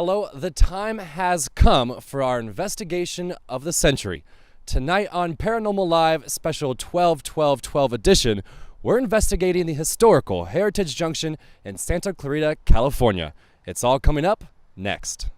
Hello, the time has come for our investigation of the century. Tonight on Paranormal Live Special 12-12-12 edition, we're investigating the historical Heritage Junction in Santa Clarita, California. It's all coming up next.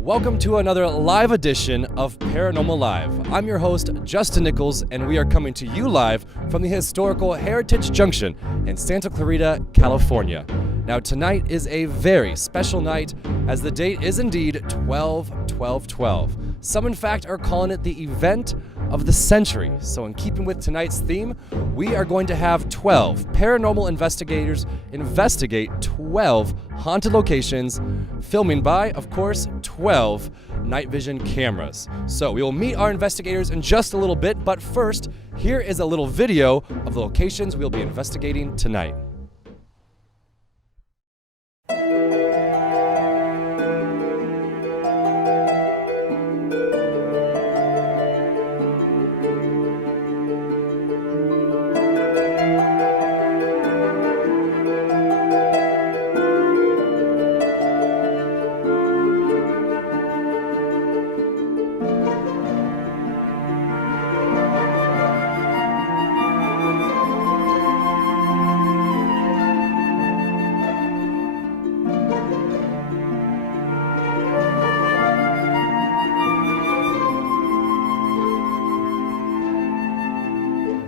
Welcome to another live edition of Paranormal Live. I'm your host, Justin Nichols, and we are coming to you live from the historical Heritage Junction in Santa Clarita, California. Now, tonight is a very special night, as the date is indeed 12-12-12. Some, in fact, are calling it the event of the century. So in keeping with tonight's theme, we are going to have 12 paranormal investigators investigate 12 haunted locations, filming by, of course, 12 night vision cameras. So we will meet our investigators in just a little bit, but first, here is a little video of the locations we'll be investigating tonight.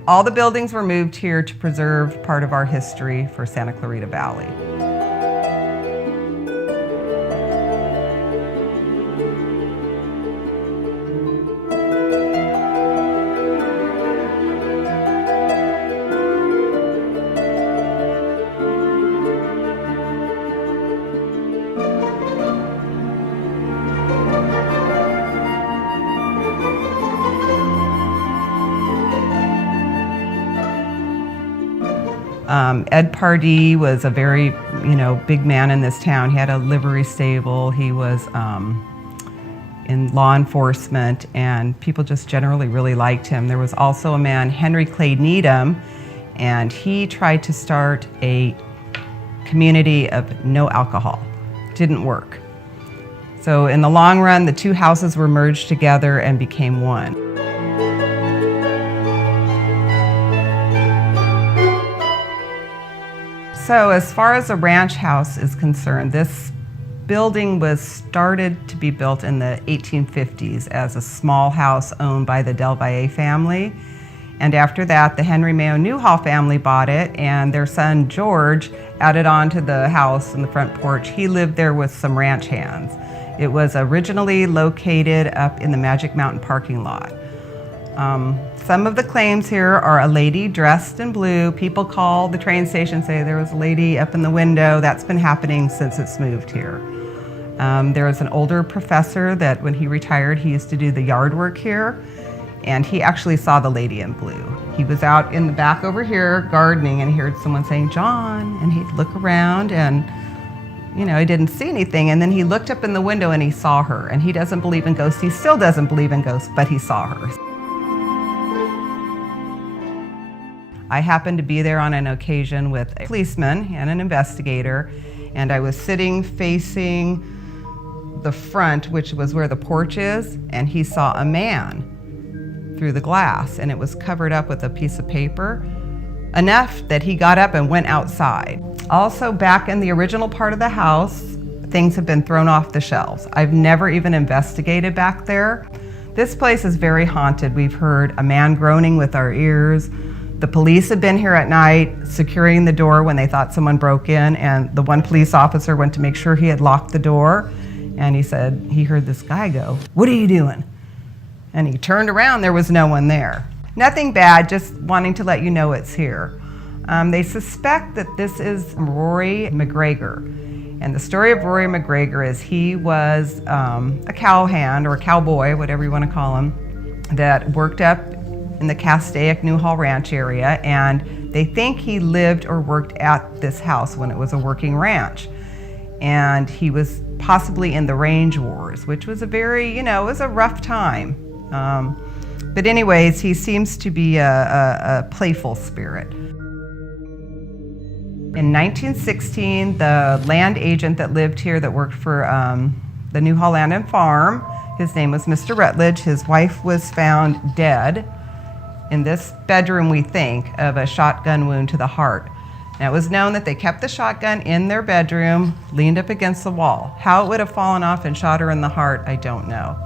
All the buildings were moved here to preserve part of our history for Santa Clarita Valley. Ed Pardee was a very, big man in this town. He had a livery stable. He was in law enforcement, and people just generally really liked him. There was also a man, Henry Clay Needham, and he tried to start a community of no alcohol. Didn't work. So in the long run, the two houses were merged together and became one. So as far as the ranch house is concerned, this building was started to be built in the 1850s as a small house owned by the Del Valle family. And after that, the Henry Mayo Newhall family bought it, and their son George added on to the house in the front porch. He lived there with some ranch hands. It was originally located up in the Magic Mountain parking lot. Some of the claims here are a lady dressed in blue. People call the train station, say there was a lady up in the window. That's been happening since it's moved here. There was an older professor that when he retired, he used to do the yard work here, and he actually saw the lady in blue. He was out in the back over here gardening, and he heard someone saying, "John," and he'd look around, and he didn't see anything, and then he looked up in the window and he saw her, and he doesn't believe in ghosts. He still doesn't believe in ghosts, but he saw her. I happened to be there on an occasion with a policeman and an investigator, and I was sitting facing the front, which was where the porch is, and he saw a man through the glass, and it was covered up with a piece of paper, enough that he got up and went outside. Also, back in the original part of the house, things have been thrown off the shelves. I've never even investigated back there. This place is very haunted. We've heard a man groaning with our ears. The police have been here at night securing the door when they thought someone broke in, and the one police officer went to make sure he had locked the door, and he said he heard this guy go, "What are you doing?" And he turned around, there was no one there. Nothing bad, just wanting to let you know it's here. They suspect that this is Rory McGregor. And the story of Rory McGregor is he was a cowhand or a cowboy, whatever you want to call him, that worked up in the Castaic Newhall Ranch area, and they think he lived or worked at this house when it was a working ranch. And he was possibly in the range wars, which was a very, it was a rough time. But anyways, he seems to be a playful spirit. In 1916, the land agent that lived here that worked for the Newhall Land and Farm, his name was Mr. Rutledge. His wife was found dead in this bedroom, we think, of a shotgun wound to the heart. Now, it was known that they kept the shotgun in their bedroom, leaned up against the wall. How it would have fallen off and shot her in the heart, I don't know.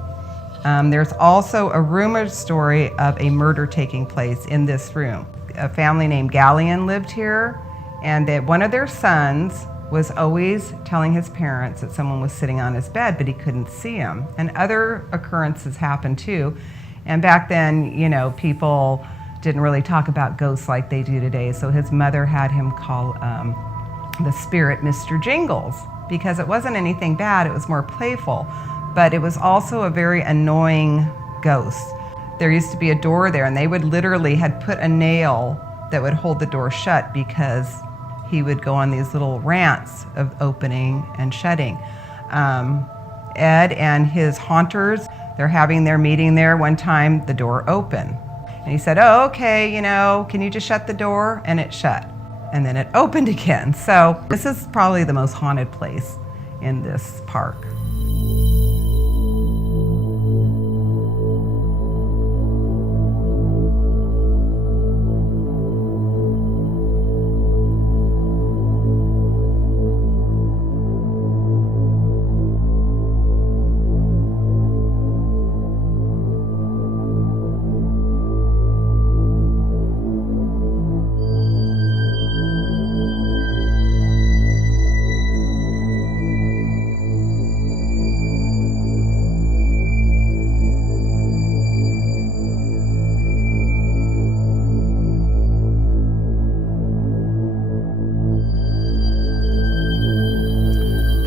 There's also a rumored story of a murder taking place in this room. A family named Gallion lived here, and that one of their sons was always telling his parents that someone was sitting on his bed, but he couldn't see him. And other occurrences happened too. And back then, people didn't really talk about ghosts like they do today. So his mother had him call the spirit Mr. Jingles, because it wasn't anything bad, it was more playful. But it was also a very annoying ghost. There used to be a door there, and they would literally had put a nail that would hold the door shut because he would go on these little rants of opening and shutting. Ed and his haunters, they're having their meeting there. One time the door opened, and he said, "Oh, okay, can you just shut the door?" And it shut, and then it opened again. So this is probably the most haunted place in this park.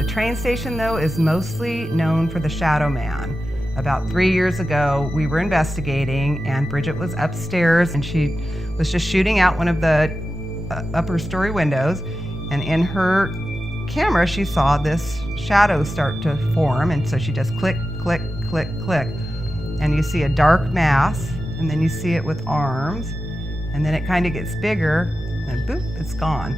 Train station, though, is mostly known for the Shadow Man. About 3 years ago, we were investigating, and Bridget was upstairs, and she was just shooting out one of the upper story windows, and in her camera, she saw this shadow start to form, and so she just click, click, click, click, and you see a dark mass, and then you see it with arms, and then it kind of gets bigger, and boop, it's gone.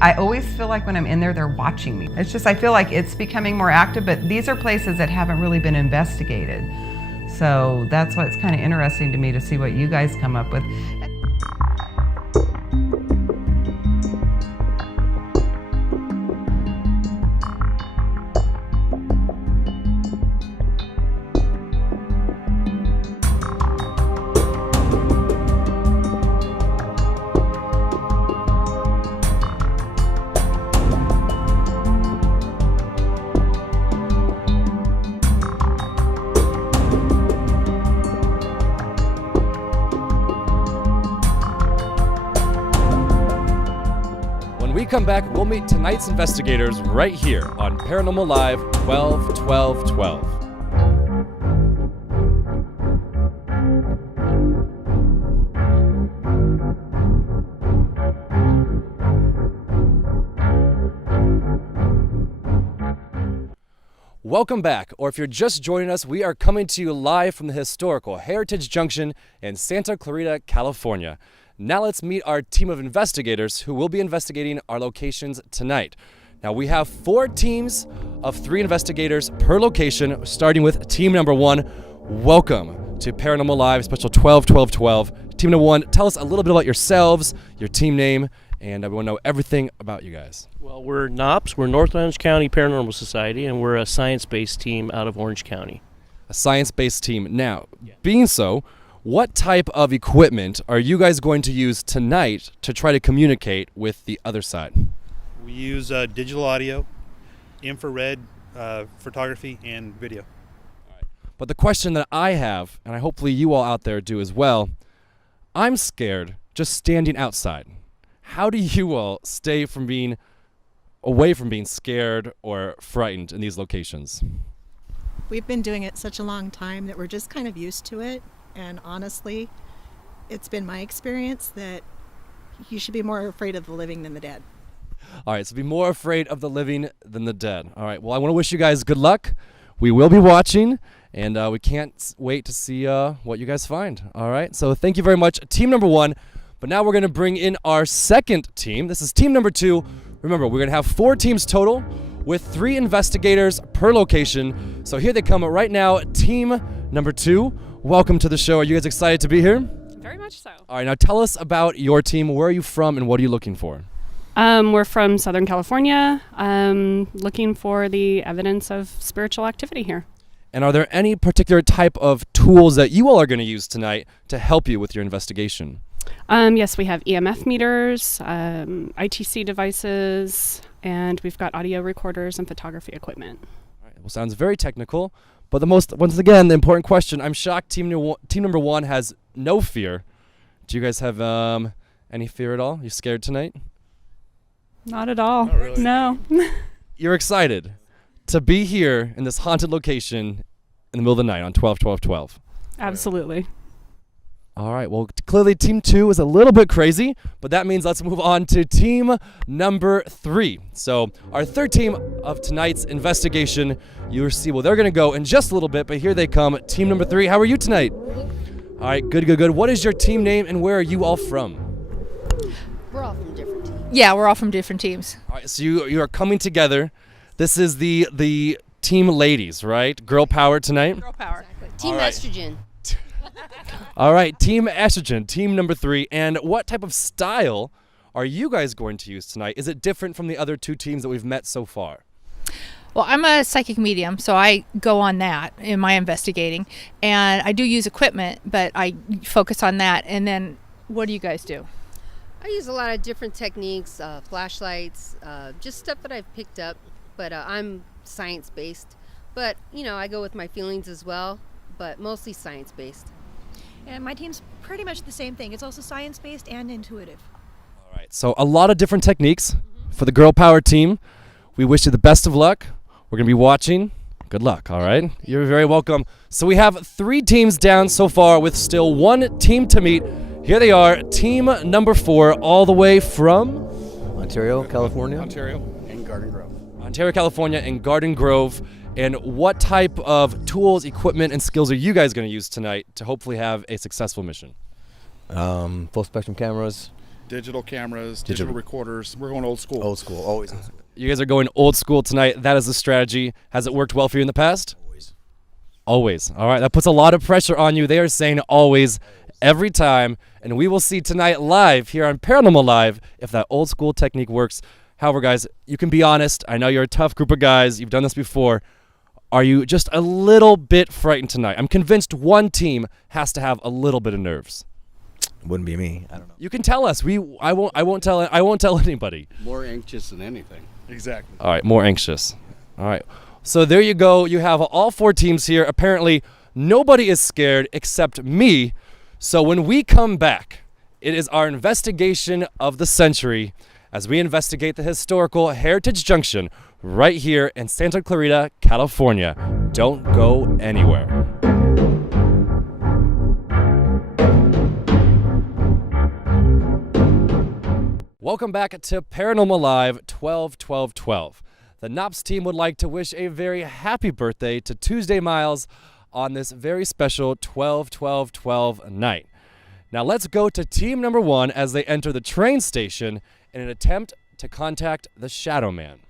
I always feel like when I'm in there, they're watching me. It's just, I feel like it's becoming more active, but these are places that haven't really been investigated. So that's why it's kind of interesting to me to see what you guys come up with. When we come back, we'll meet tonight's investigators right here on Paranormal Live 12-12-12. Welcome back, or if you're just joining us, we are coming to you live from the historical Heritage Junction in Santa Clarita, California. Now let's meet our team of investigators who will be investigating our locations tonight. Now we have 4 teams of 3 investigators per location, starting with team number 1. Welcome to Paranormal Live Special 12-12-12. Team number 1, tell us a little bit about yourselves, your team name, and we want to know everything about you guys. Well, we're NOPS. We're North Orange County Paranormal Society, and we're a science-based team out of Orange County. A science-based team. Now, being so, what type of equipment are you guys going to use tonight to try to communicate with the other side? We use digital audio, infrared photography, and video. But the question that I have, and I hopefully you all out there do as well, I'm scared just standing outside. How do you all stay from being away from being scared or frightened in these locations? We've been doing it such a long time that we're just kind of used to it. And honestly, it's been my experience that you should be more afraid of the living than the dead. All right, so be more afraid of the living than the dead. All right, well, I want to wish you guys good luck. We will be watching, and we can't wait to see what you guys find. All right, so thank you very much, team number 1. But now we're going to bring in our second team. This is team number 2. Remember, we're going to have 4 teams total with 3 investigators per location. So here they come right now, team number 2. Welcome to the show. Are you guys excited to be here? Very much so. All right, now tell us about your team. Where are you from and what are you looking for? We're from Southern California, looking for the evidence of spiritual activity here. And are there any particular type of tools that you all are going to use tonight to help you with your investigation? Yes, we have EMF meters, ITC devices, and we've got audio recorders and photography equipment. All right, well, sounds very technical. But once again, the important question, I'm shocked team number 1 has no fear. Do you guys have any fear at all? You scared tonight? Not at all. Not really. No. You're excited to be here in this haunted location in the middle of the night on 12-12-12. Absolutely. All right, well, clearly team 2 is a little bit crazy, but that means let's move on to team number 3. So our third team of tonight's investigation, you'll see, well, they're going to go in just a little bit, but here they come. Team number 3, how are you tonight? All right, good. What is your team name and where are you all from? We're all from different teams. Yeah, we're all from different teams. All right, so you are coming together. This is the team ladies, right? Girl power tonight? Girl power. Exactly. Team All right. Estrogen. All right, Team Estrogen, team number 3. And what type of style are you guys going to use tonight? Is it different from the other 2 teams that we've met so far? Well, I'm a psychic medium, so I go on that in my investigating. And I do use equipment, but I focus on that. And then what do you guys do? I use a lot of different techniques, flashlights, just stuff that I've picked up. But I'm science-based. But, I go with my feelings as well, but mostly science-based. And my team's pretty much the same thing. It's also science-based and intuitive. All right, so a lot of different techniques for the Girl Power team. We wish you the best of luck. We're going to be watching. Good luck, all right? You're very welcome. So we have 3 teams down so far with still 1 team to meet. Here they are, team number 4, all the way from? Ontario, California. Ontario, and Garden Grove. Ontario, California, and Garden Grove. And what type of tools, equipment, and skills are you guys going to use tonight to hopefully have a successful mission? Full spectrum cameras. Digital cameras, digital recorders. We're going old school. Old school, always old school. You guys are going old school tonight. That is the strategy. Has it worked well for you in the past? Always. Always. All right, that puts a lot of pressure on you. They are saying always, every time. And we will see tonight live here on Paranormal Live if that old school technique works. However, guys, you can be honest. I know you're a tough group of guys. You've done this before. Are you just a little bit frightened tonight? I'm convinced 1 team has to have a little bit of nerves. Wouldn't be me. I don't know. You can tell us. I won't tell anybody. More anxious than anything. Exactly. All right, more anxious. All right. So there you go. You have all 4 teams here. Apparently, nobody is scared except me. So when we come back, it is our investigation of the century as we investigate the historical Heritage Junction right here in Santa Clarita, California. Don't go anywhere. Welcome back to Paranormal Live 12-12-12. the Knops team would like to wish a very happy birthday to Tuesday Miles on this very special 12-12-12 night. Now let's go to team number 1 as they enter the train station in an attempt to contact the Shadow Man.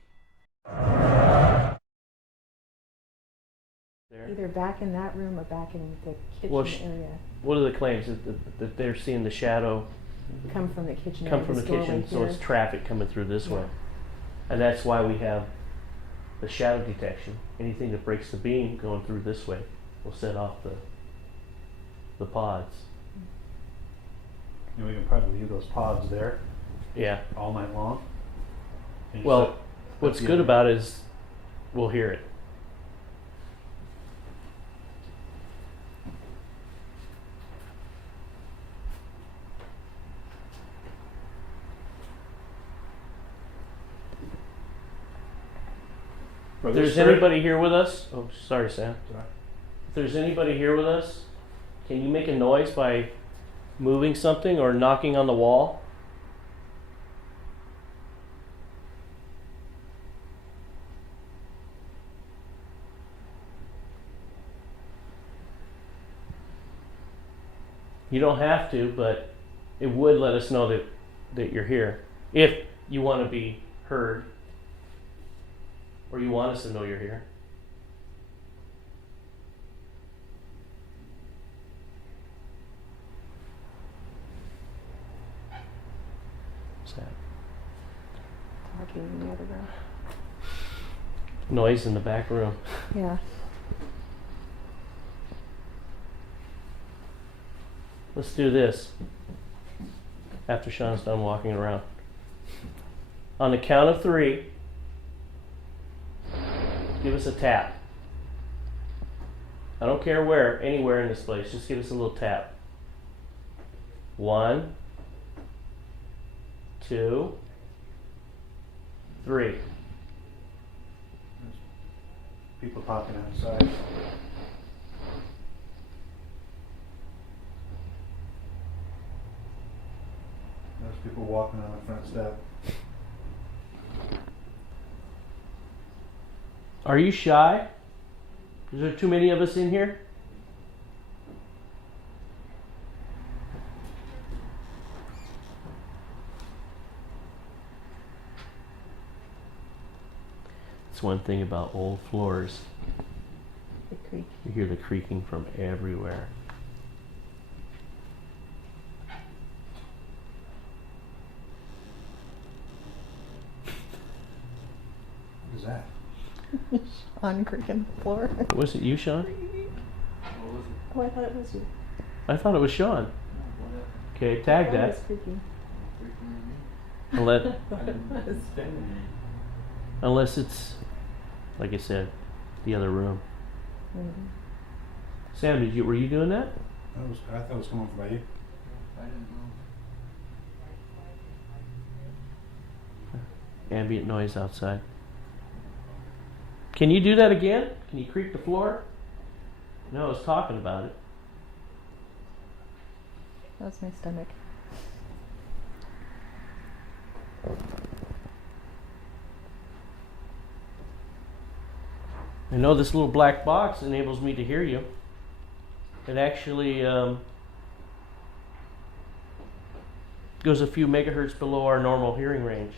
Either back in that room or back in the kitchen area. What are the claims? That they're seeing the shadow Come from the kitchen come area. from the kitchen, so here. it's traffic coming through this way. And that's why we have the shadow detection. Anything that breaks the beam going through this way will set off the pods. And we can probably leave those pods there Yeah. all night long. And Well, just what's let good the- about it is we'll hear it. If there's anybody here with us, oh, sorry, Sam. If there's anybody here with us, can you make a noise by moving something or knocking on the wall? You don't have to, but it would let us know that you're here. If you want to be heard, or you want us to know you're here. What's that? Talking in the other room. Noise in the back room. Yeah. Let's do this after Sean's done walking around. On the count of 3, give us a tap. I don't care where, anywhere in this place, just give us a little tap. 1, 2, 3. People talking outside. There's people walking on the front step. Are you shy? Is there too many of us in here? That's one thing about old floors. The creak. You hear the creaking from everywhere. What is that? On creaking floor. Was it you, Sean? Oh, I thought it was you. I thought it was Sean. Okay, tag that. It's creaking. Unless it's, like I said, the other room. Mm-hmm. Sam, were you doing that? I thought it was coming from you. Ambient noise outside. Can you do that again? Can you creak the floor? No, I was talking about it. That's my stomach. I know this little black box enables me to hear you. It actually goes a few megahertz below our normal hearing range.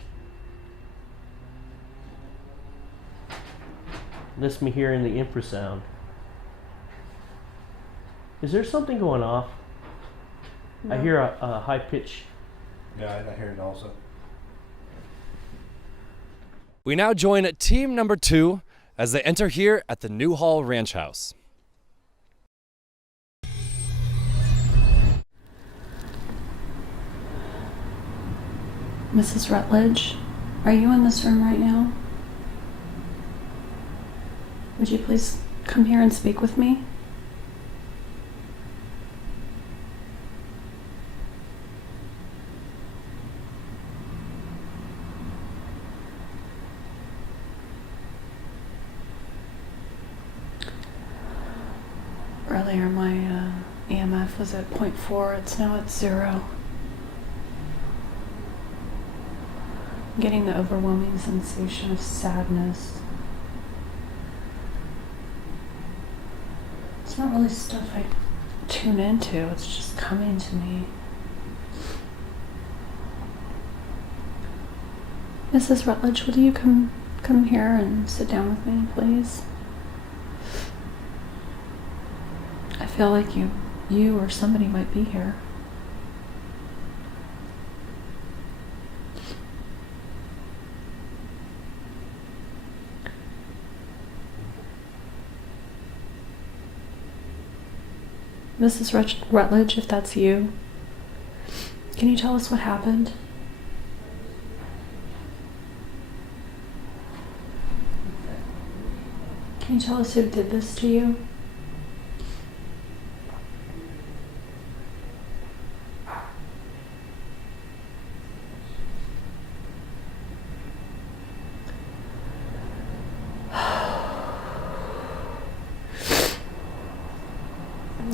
Lets me hear in the infrasound. Is there something going off? No. I hear a high pitch. Yeah, I hear it also. We now join team number 2 as they enter here at the Newhall Ranch House. Mrs. Rutledge, are you in this room right now? Would you please come here and speak with me? Earlier my EMF was at 0.4, it's now at 0. getting the overwhelming sensation of sadness. It's not really stuff I tune into, it's just coming to me. Mrs. Rutledge, will you come here and sit down with me, please? I feel like you or somebody might be here. Mrs. Rutledge, if that's you, can you tell us what happened? Can you tell us who did this to you?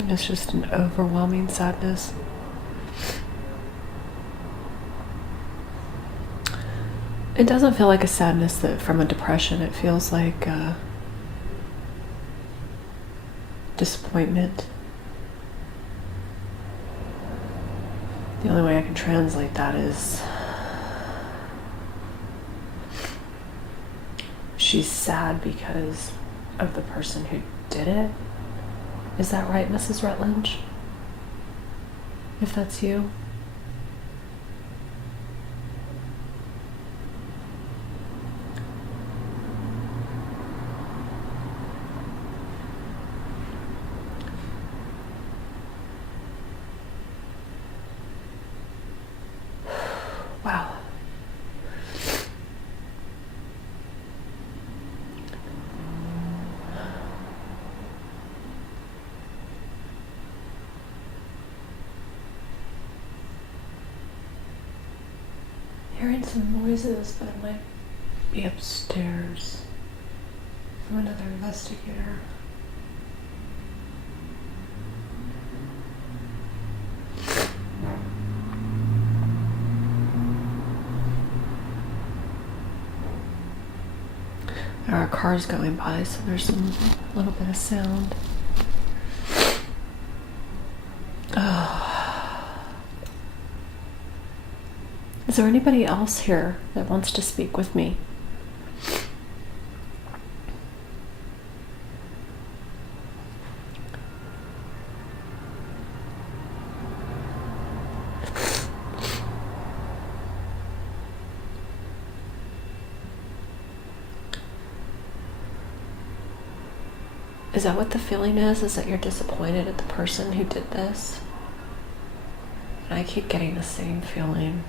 It's just an overwhelming sadness. It doesn't feel like a sadness that from a depression. It feels like disappointment. The only way I can translate that is she's sad because of the person who did it. Is that right, Mrs. Rutledge? If that's you? Wow. Hearing some noises, but it might be upstairs from another investigator. There are cars going by, so there's a little bit of sound. Is there anybody else here that wants to speak with me? Is that what the feeling is? Is that you're disappointed at the person who did this? And I keep getting the same feeling.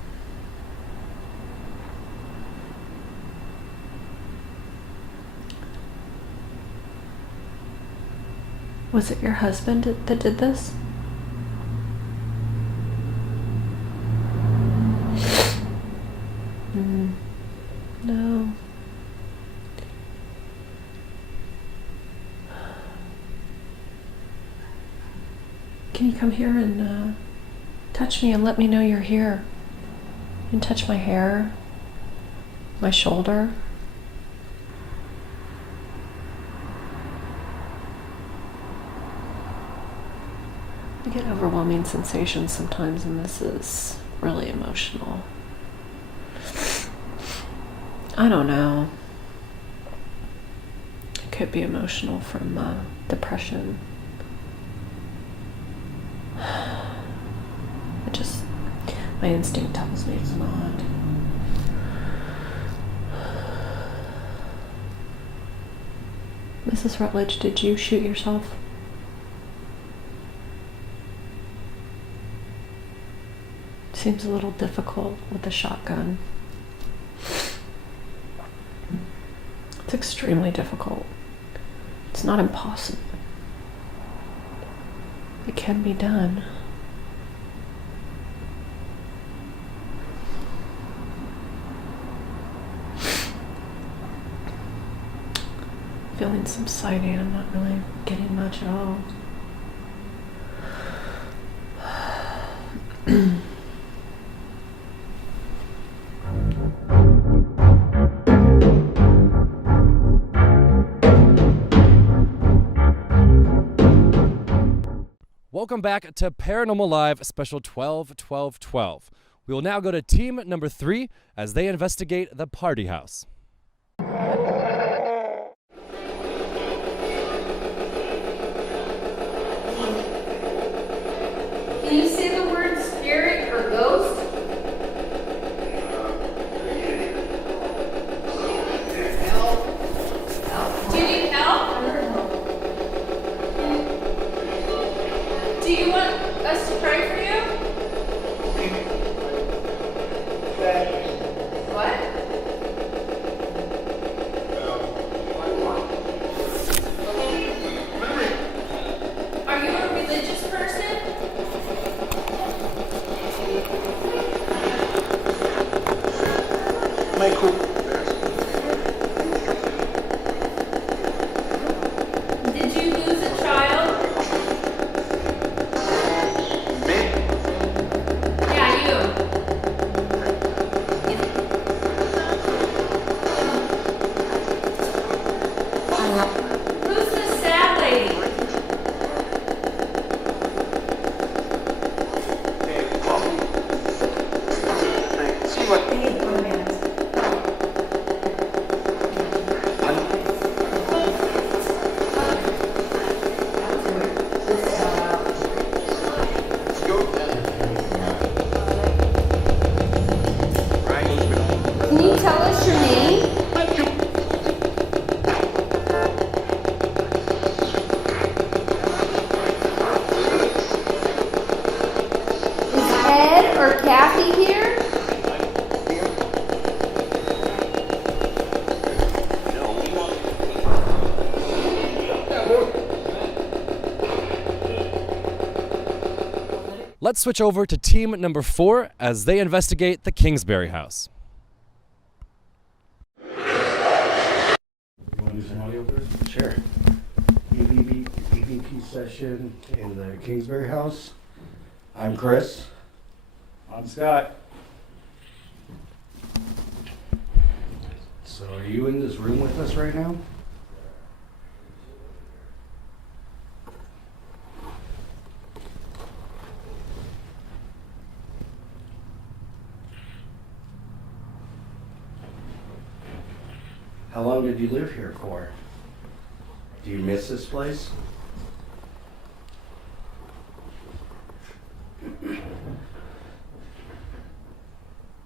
Was it your husband that did this? No. Can you come here and touch me and let me know you're here? And touch my hair, my shoulder. I get overwhelming sensations sometimes, and this is really emotional. I don't know. It could be emotional from depression. My instinct tells me it's not. Mrs. Rutledge, did you shoot yourself? Seems a little difficult with a shotgun. It's extremely difficult. It's not impossible. It can be done. Feeling subsiding, I'm not really getting much at all. Welcome back to Paranormal Live Special 12-12-12. We will now go to team number 3 as they investigate the party house. Can you say the word spirit or ghost? Do you need help? Do you want us to pray for you? What? Are you a religious person? Did you lose a child? Yeah, you. Who's the sad lady? Can you tell us your name? Is Ed or Kathy here? Let's switch over to team number 4 as they investigate the Kingsbury house. You want to do some audio first? Sure. EVP session in the Kingsbury house. I'm Chris. I'm Scott. So are you in this room with us right now? How long did you live here for? Do you miss this place?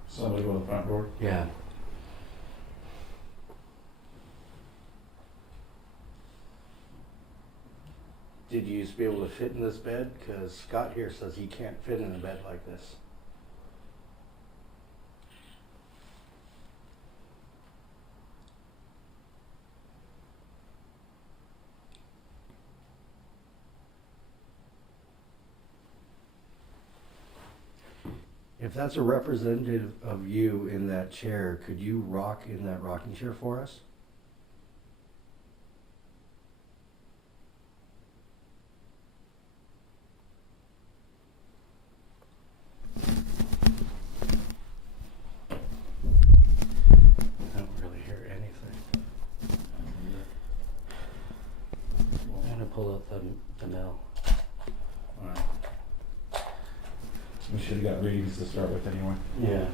Somebody go to the front door. Yeah. Did you used to be able to fit in this bed? Because Scott here says he can't fit in a bed like this. If that's a representative of you in that chair, could you rock in that rocking chair for us? I don't really hear anything. I'm gonna pull up the mill. All right. We should have got readings to start with anyway. Yeah.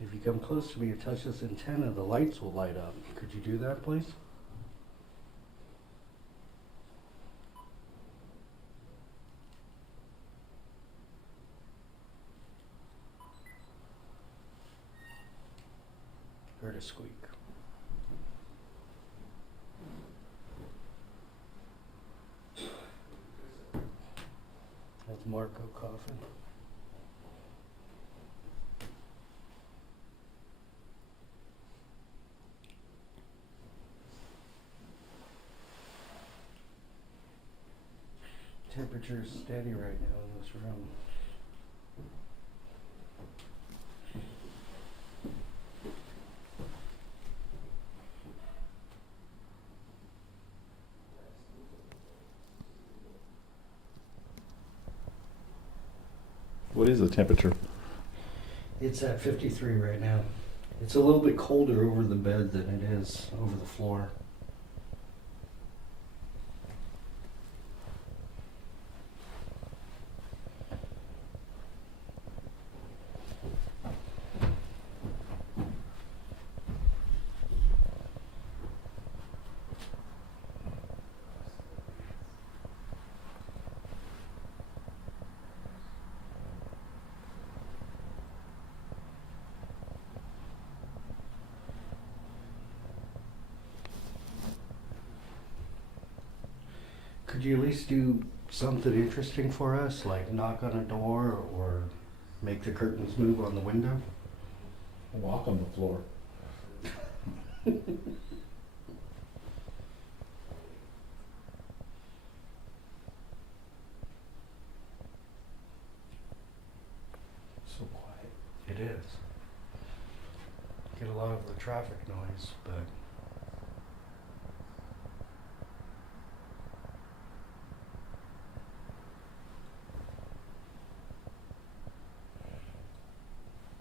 If you come close to me and touch this antenna, the lights will light up. Could you do that, please? Heard a squeak. That's Marco coughing. Temperature is steady right now in this room. What is the temperature? It's at 53 right now. It's a little bit colder over the bed than it is over the floor. Could you at least do something interesting for us, like knock on a door or make the curtains move on the window? Walk on the floor. So quiet. It is. Get a lot of the traffic noise, but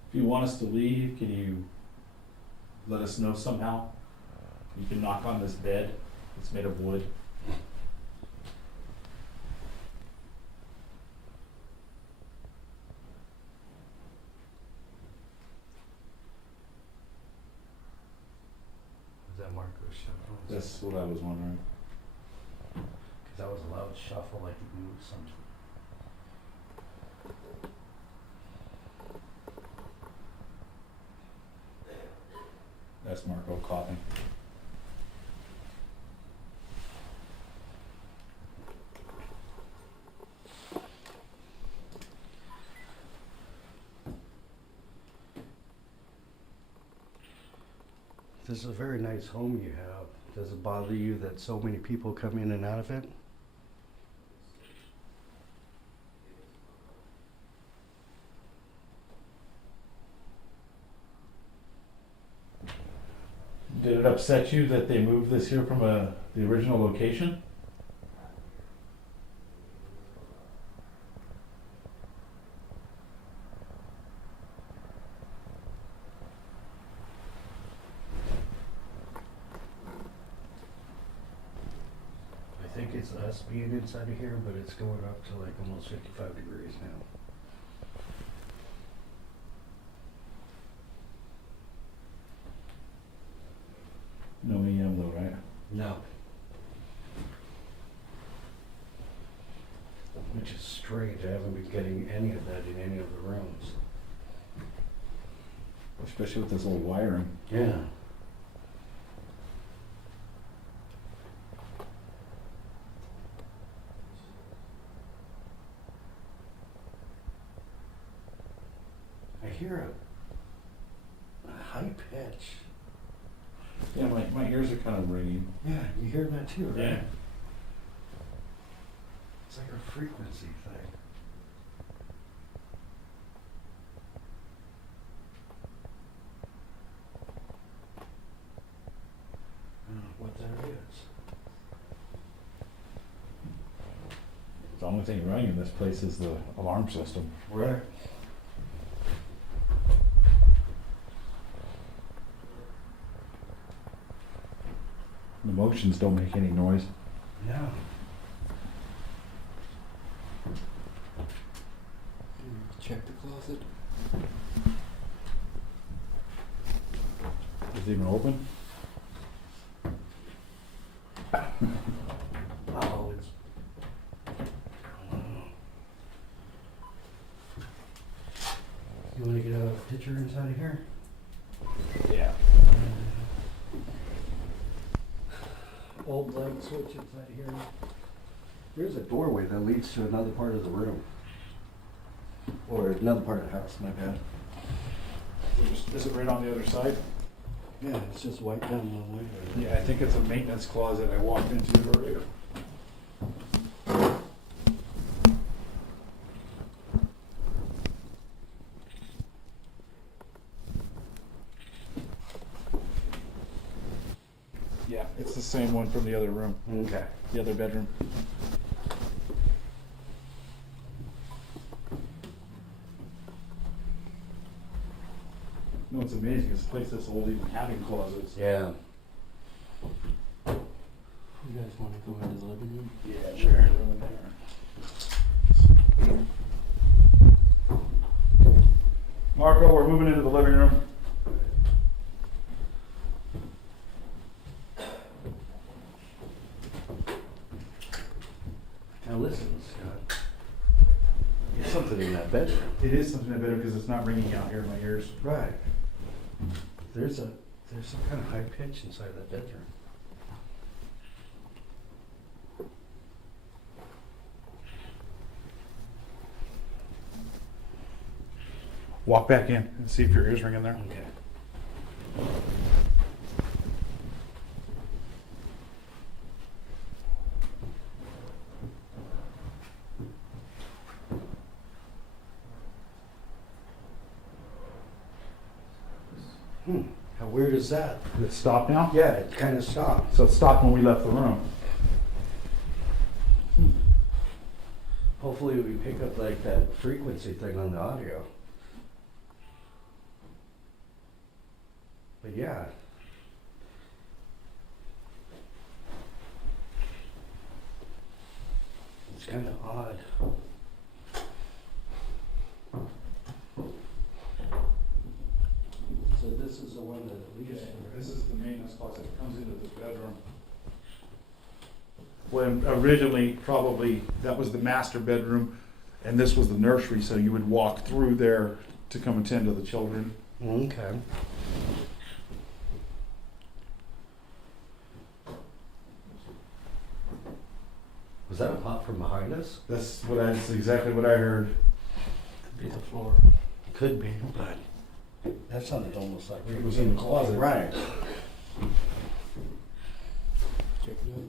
If you want us to leave, can you let us know somehow? You can knock on this bed. It's made of wood. is that Marco's shuffle? That's what I was wondering. Because that was a loud shuffle, like he moved something. That's Marco coughing. This is a very nice home you have. Does it bother you that so many people come in and out of it? Did it upset you that they moved this here from the original location? I think it's us being inside of here, but it's going up to like almost 55 degrees now. No EM though, right? No. Which is strange. I haven't been getting any of that in any of the rooms. Especially with this old wiring. Yeah. I hear a high pitch. Yeah, my ears are kind of ringing. Yeah, you hear that too, right? Yeah. It's like a frequency thing. I don't know what that is. The only thing running in this place is the alarm system. Right. The motions don't make any noise. Yeah. Check the closet. Is it even open? Oh, it's. You want to get a picture inside of here? Yeah. Old light switch inside of here. There's a doorway that leads to another part of the room. Or another part of the house, my bad. Is it right on the other side? Yeah, it's just wiped down one way. Yeah, I think it's a maintenance closet I walked into earlier. Yeah, it's the same one from the other room. Okay. The other bedroom. You know, it's amazing, this place this old even having closets. Yeah. You guys want to go into the living room? Yeah, sure. Marco, we're moving into the living room. Now listen, Scott. There's something in that bedroom. It is something better because it's not ringing out here in my ears. Right. There's some kind of high pitch inside that bedroom. Walk back in and see if your ears ring in there. Okay. How weird is that? Did it stop now? Yeah, it kind of stopped. So it stopped when we left the room. Hopefully we pick up like that frequency thing on the audio. But yeah. It's kind of odd. So this is the one that at least... This is the maintenance closet that comes into this bedroom. When originally, probably, that was the master bedroom, and this was the nursery, so you would walk through there to come attend to the children. Okay. Was that a pop from behind us? That's exactly what I heard. Could be the floor. Could be, but that sounded almost like it was in the closet. Right. Check it out.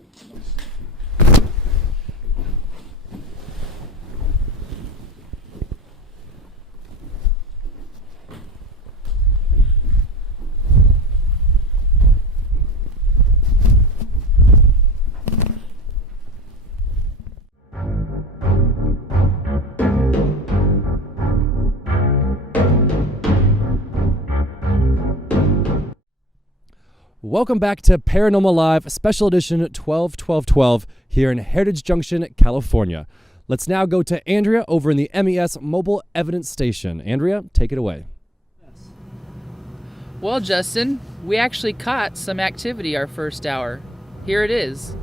Welcome back to Paranormal Live, Special Edition 12-12-12 here in Heritage Junction, California. Let's now go to Andrea over in the MES Mobile Evidence Station. Andrea, take it away. Well, Justin, we actually caught some activity our first hour. Here it is.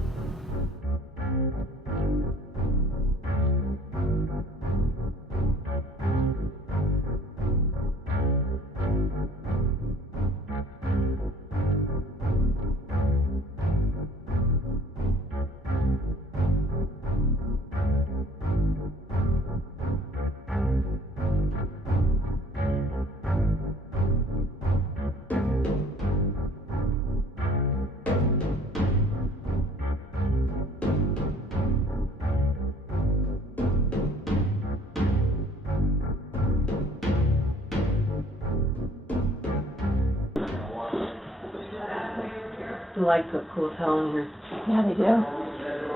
The lights look cool as hell in here. Yeah, they do.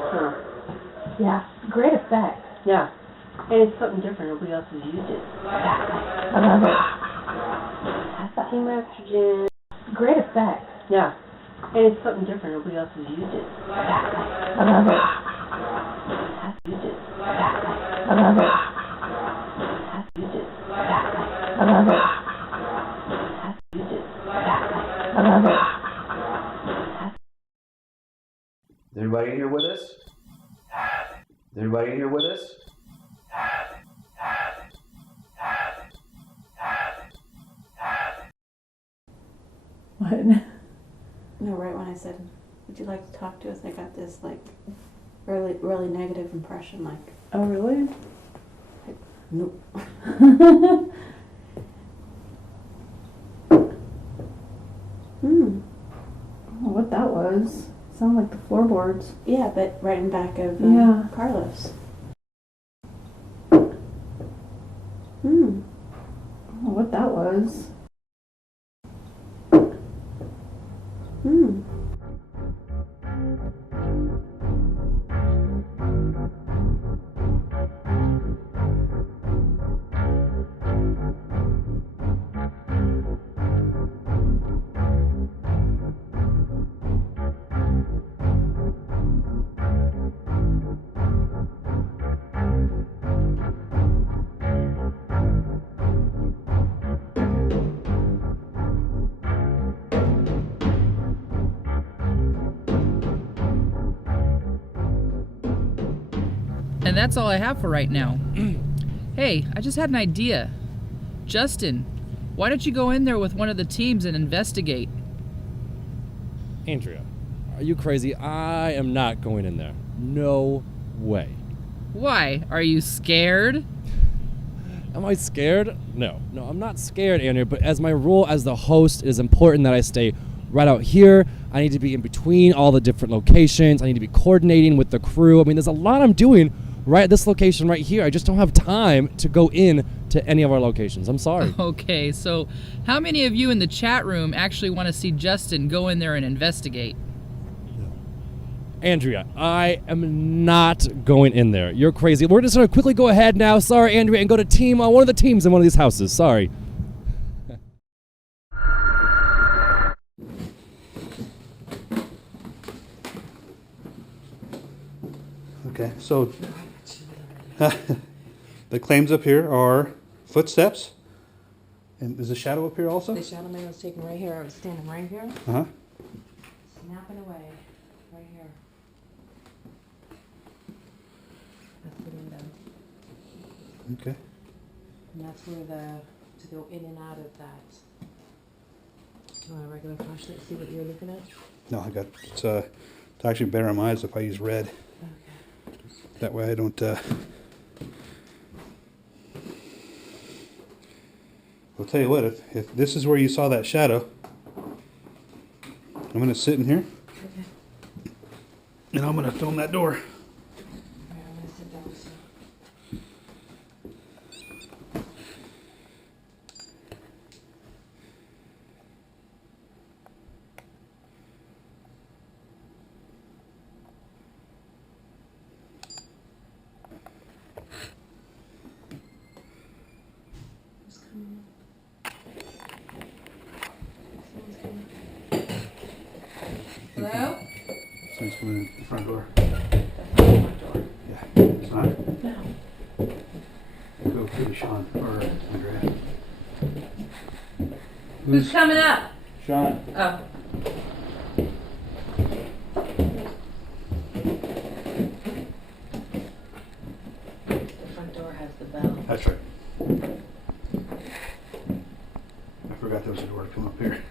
Huh. Yeah, great effect. Yeah. And it's something different. Nobody else has used it. Exactly. I love it. That's team estrogen. Great effect. Yeah. And it's something different. Nobody else has used it. Exactly. I love it. Has used it. Exactly. I love it. Has used it. Exactly. I love it. Has used it. Exactly. I love it. Is everybody in here with us? Is everybody in here with us? What? No, right when I said, would you like to talk to us, I got this like really, really negative impression, like, oh really? Like, nope. What that was. Sound like the floorboards. Yeah, but right in back of Carlos. What that was. And that's all I have for right now. Hey, I just had an idea. Justin, why don't you go in there with one of the teams and investigate? Andrea, are you crazy? I am not going in there. No way. Why? Are you scared? Am I scared? No, I'm not scared, Andrea, but as my role as the host, it is important that I stay right out here. I need to be in between all the different locations. I need to be coordinating with the crew. I mean, there's a lot I'm doing right at this location right here. I just don't have time to go in to any of our locations. I'm sorry. Okay, so how many of you in the chat room actually want to see Justin go in there and investigate? Andrea, I am not going in there. You're crazy. We're just going to quickly go ahead now. Sorry, Andrea, and go to team on one of the teams in one of these houses. Sorry. Okay, so the claims up here are footsteps. And is the shadow up here also? The shadow man was taken right here. I was standing right here. Uh-huh. Snapping away. Right here. That's the window. Okay. And that's where to go in and out of that. Do you want a regular flashlight to see what you're looking at? No, I got, it's actually better on my eyes if I use red. Okay. That way I don't, I'll tell you what, if this is where you saw that shadow, I'm going to sit in here. Okay. And I'm going to film that door. Alright, I'm going to sit down so. Who's coming? Someone's coming. Hello? Someone's coming in the front door. Front door. Yeah, it's not. No. Go to Sean or Andrea. Who's coming up? Sean. Oh. The front door has the bell. That's right. I forgot there was a door to come up here.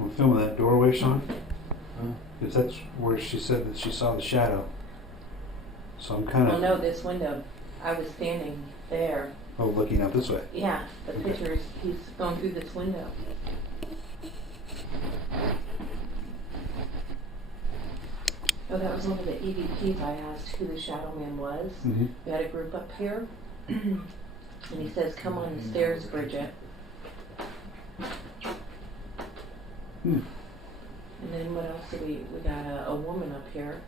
I'm filming that doorway, Sean. Because that's where she said that she saw the shadow. So I'm kind Well, of no, this window. I was standing there. looking out this way. Yeah, the pictures, he's going through this window. Oh, that was one of the EVPs. I asked who the shadow man was. Mm-hmm. We had a group up here. And he says, come on the stairs, Bridget. Hmm. And then what else did we got a woman up here.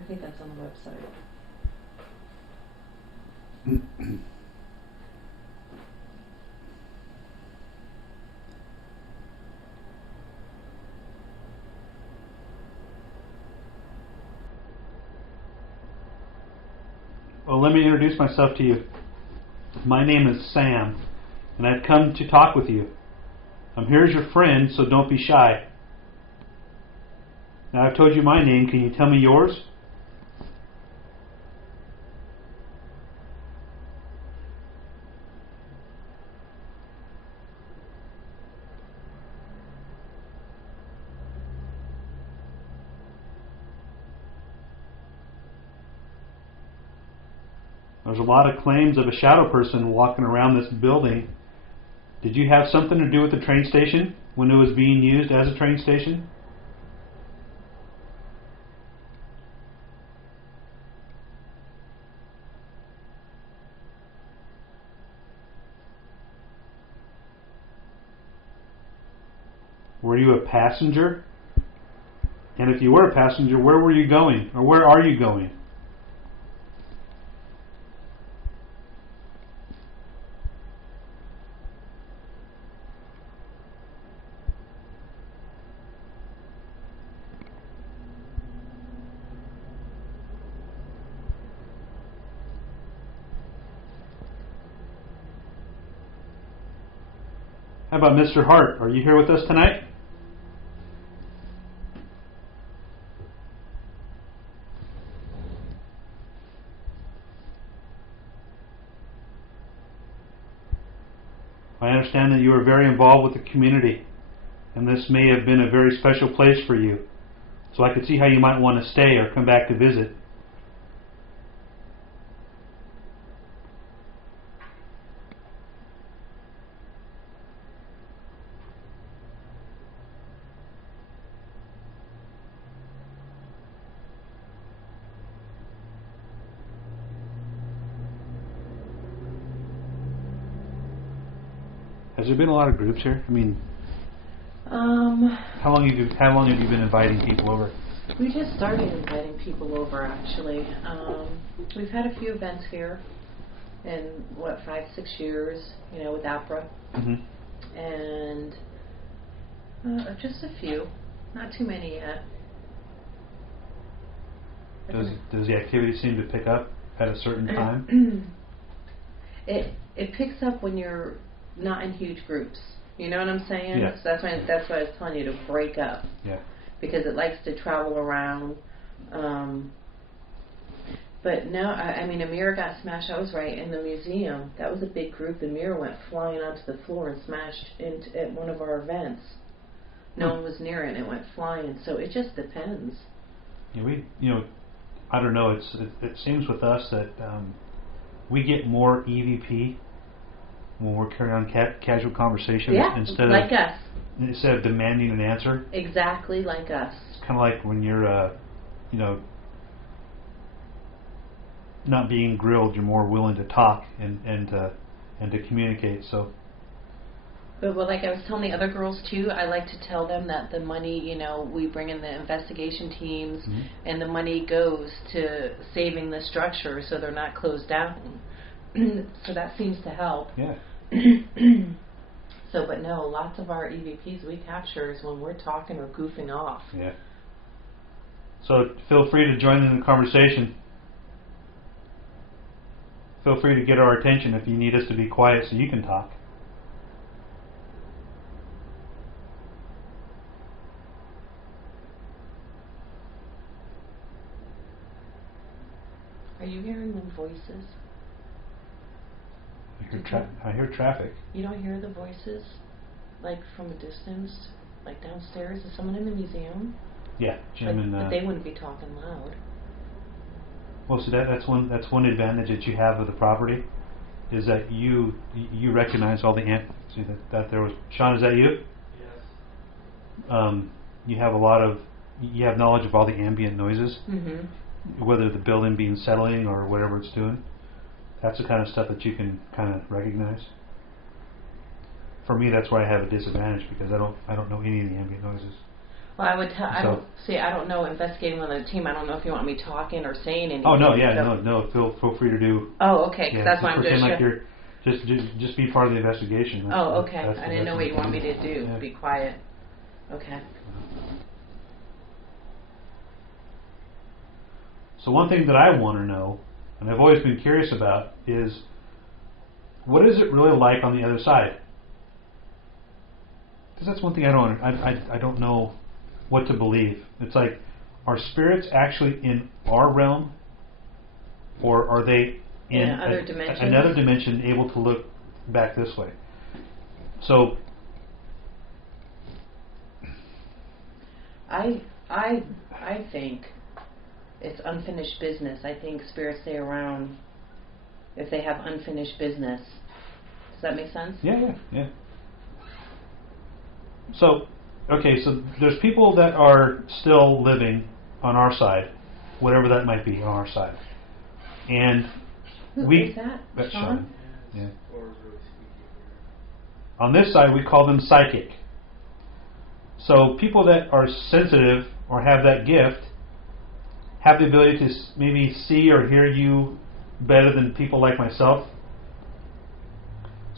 I think that's on the website. Well, let me introduce myself to you. My name is Sam, and I've come to talk with you. I'm here as your friend, so don't be shy. Now, I've told you my name. Can you tell me yours? There's a lot of claims of a shadow person walking around this building. Did you have something to do with the train station when it was being used as a train station? Were you a passenger? And if you were a passenger, where were you going? Or where are you going? How about Mr. Hart? Are you here with us tonight? I understand that you are very involved with the community, and this may have been a very special place for you. So I could see how you might want to stay or come back to visit. Has there been a lot of groups here? I mean, how long have you been inviting people over? We just started inviting people over, actually. We've had a few events here in, 5-6 years, with APRA. Mm-hmm. And just a few, not too many yet. Does the activity seem to pick up at a certain time? It picks up when you're not in huge groups. You know what I'm saying? Yeah. So that's why I was telling you to break up. Yeah. Because it likes to travel around. But no, I mean, Amira got smashed. I was right in the museum. That was a big group. Amira went flying onto the floor and smashed at one of our events. No one was near it, and it went flying. So it just depends. Yeah, I don't know. It seems with us that we get more EVP when we're carrying on casual conversations instead of demanding an answer. Exactly like us. It's kind of like when you're, not being grilled, you're more willing to talk and to communicate. So. But like I was telling the other girls too, I like to tell them that the money, we bring in the investigation teams, mm-hmm. and the money goes to saving the structure so they're not closed down. So that seems to help. Yeah. So, but no, lots of our EVPs we capture is when we're talking or goofing off. Yeah. So feel free to join in the conversation. Feel free to get our attention if you need us to be quiet so you can talk. Are you hearing the voices? I hear traffic. You don't hear the voices, like from a distance, like downstairs? Is someone in the museum? Yeah, Jim but they wouldn't be talking loud. Well, so that's one advantage that you have of the property, is that you recognize all the see that there was Sean. Is that you? Yes. You have knowledge of all the ambient noises, mm-hmm. whether the building being settling or whatever it's doing. That's the kind of stuff that you can kind of recognize. For me, that's where I have a disadvantage because I don't know any of the ambient noises. Well, I would I don't know. Investigating on the team, I don't know if you want me talking or saying anything. Oh no, yeah, no. Feel free to do. Oh, okay. Because that's what I'm doing. Like you're just be part of the investigation. Okay. I didn't know what you want me to do. Yeah. Be quiet. Okay. So one thing that I want to know, and I've always been curious about, is what is it really like on the other side? Because that's one thing I don't know what to believe. It's like, are spirits actually in our realm, or are they in another dimension, able to look back this way? So, I think it's unfinished business. I think spirits stay around if they have unfinished business. Does that make sense? Yeah. So, okay, so there's people that are still living on our side, whatever that might be on our side. And Who is that? That's Sean. Yeah. On this side, we call them psychic. So people that are sensitive or have that gift have the ability to maybe see or hear you better than people like myself.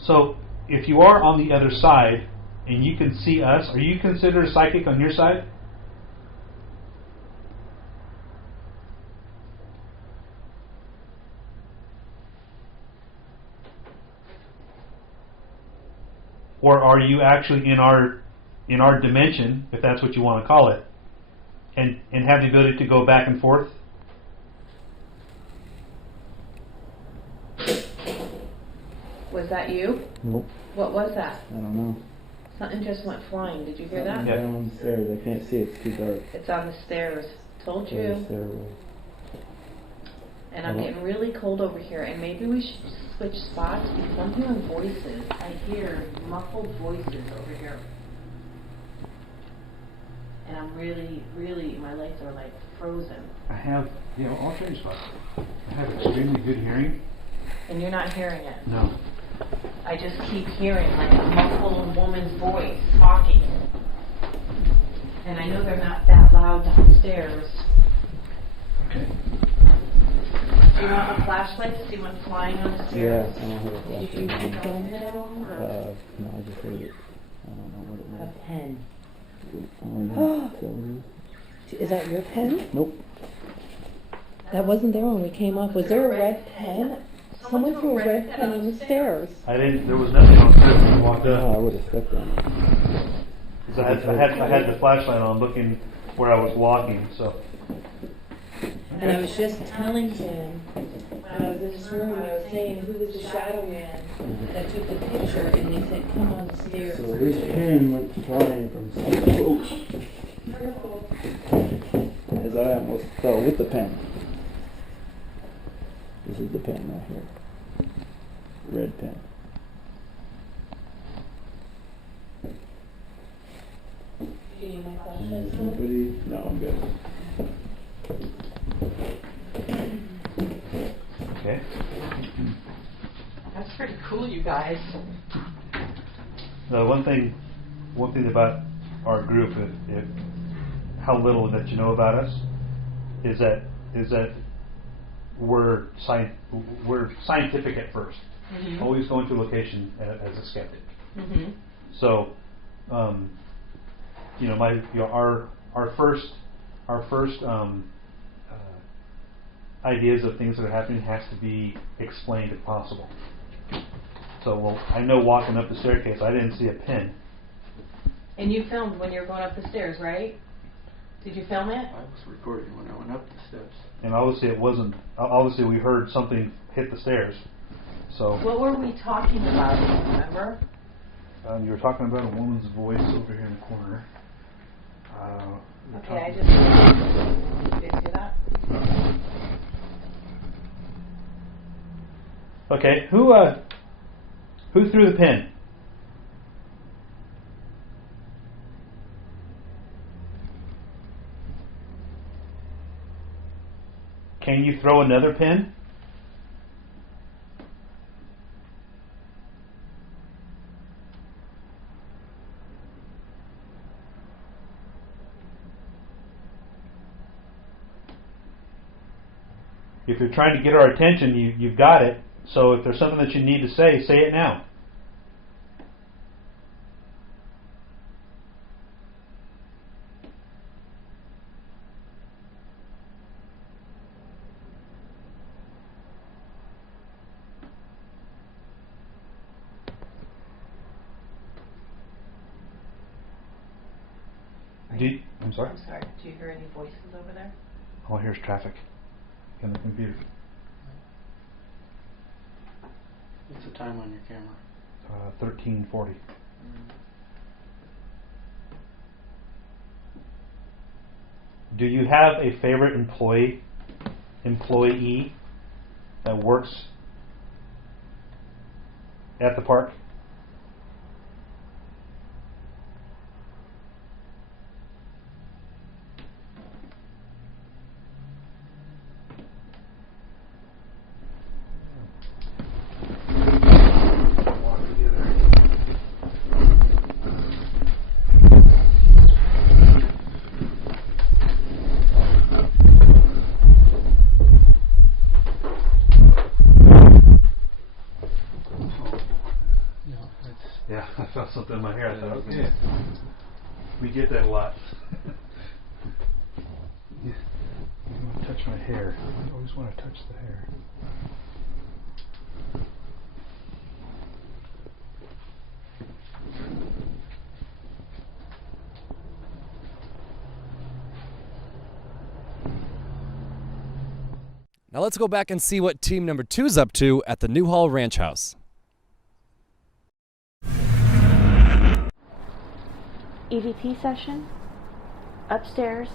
So if you are on the other side and you can see us, are you considered a psychic on your side? or are you actually in our dimension, if that's what you want to call it, and have the ability to go back and forth? Was that you? Nope. What was that? I don't know. Something just went flying. Did you hear that? Something down the stairs. I can't see. It's too dark. It's on the stairs. Told There's a you. stairway. And I'm getting really cold over here, and maybe we should switch spots because I'm hearing voices. I hear muffled voices over here. And I'm really, my legs are like frozen. I have, I'll show you spots. I have extremely good hearing. And you're not hearing it. No. I just keep hearing like a muffled woman's voice talking. And I know they're not that loud downstairs. Okay. Do you want a flashlight to see what's flying on the stairs? Yeah, I don't have a flashlight. Did you film it at all? No, I just heard it. I don't know what it was. A pen. Oh, yeah. Is that your pen? Nope. That wasn't there when we came up. Was there a red pen? Someone threw a red pen on the stairs. There was nothing on the stairs when you walked up. Oh, I would have stepped on it. So I had the flashlight on looking where I was walking, so. And I was just telling him, when I was in this room, I was saying, who was the shadow man that took the picture? And they said, come on the stairs. So this pen went flying from some folks. Careful. As I almost fell with the pen. This is the pen right here. Red pen. Do you need my flashlight? Somebody? No, I'm good. Okay. That's pretty cool, you guys. One thing about our group, if how little that you know about us, is that we're scientific at first. Mm-hmm. Always going to a location as a skeptic. Mm-hmm. So, our first ideas of things that are happening has to be explained if possible. So, I know walking up the staircase, I didn't see a pin. And you filmed when you were going up the stairs, right? Did you film it? I was recording when I went up the steps. And obviously it wasn't. Obviously we heard something hit the stairs. So. What were we talking about? Do you remember? You were talking about a woman's voice over here in the corner. Okay, I just. Did you see that? Okay, who threw the pin? Can you throw another pin? If you're trying to get our attention, you've got it. So if there's something that you need to say it now. I'm sorry? I'm sorry. Do you hear any voices over there? All I hear is traffic in the computer. What's the time on your camera? 13:40. Do you have a favorite employee that works at the park? Yeah, I felt something in my hair. I thought, okay. We get that a lot. You want to touch my hair. I always want to touch the hair. Now let's go back and see what team number 2's up to at the Newhall Ranch House. EVP session, upstairs,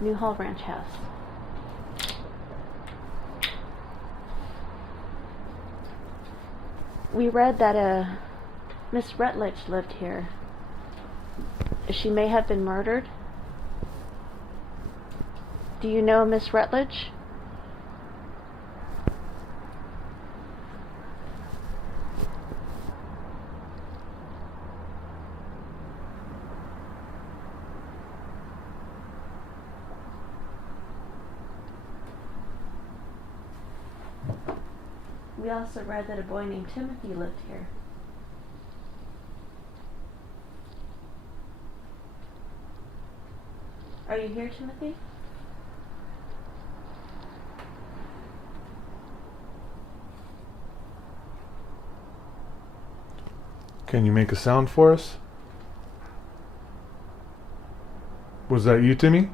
Newhall Ranch House. We read that Miss Rutledge lived here. She may have been murdered. Do you know Miss Rutledge? We also read that a boy named Timothy lived here. Are you here, Timothy? Can you make a sound for us? Was that you, Timmy?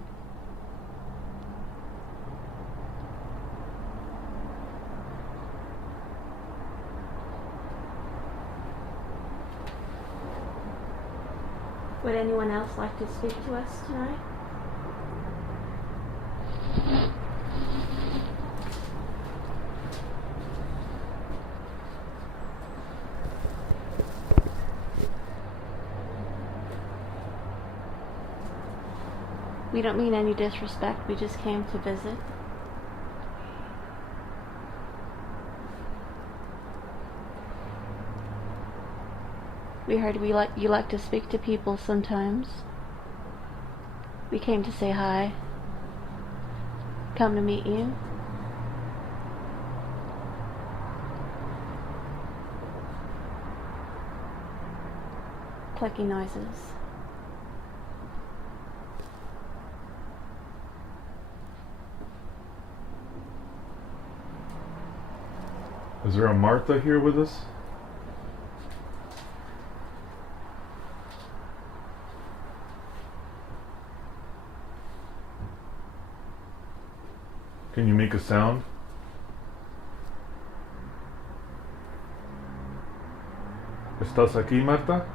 Would anyone else like to speak to us tonight? We don't mean any disrespect, we just came to visit. We heard you like to speak to people sometimes. We came to say hi. Come to meet you. Clicking noises. Is there a Martha here with us? Can you make a sound? ¿Estás aquí, Marta?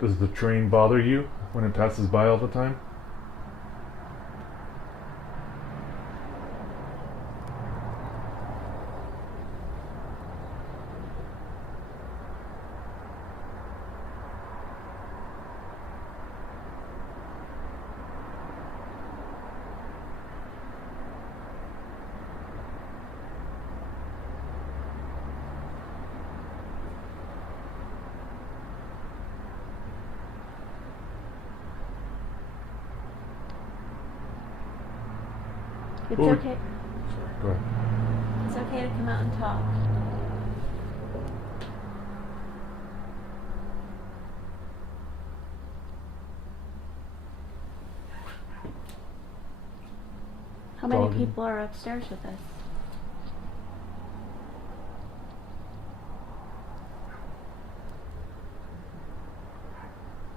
Does the train bother you when it passes by all the time? It's Well, okay. Sorry, go ahead. It's okay to come out and talk. How many Doggy. people are upstairs with us?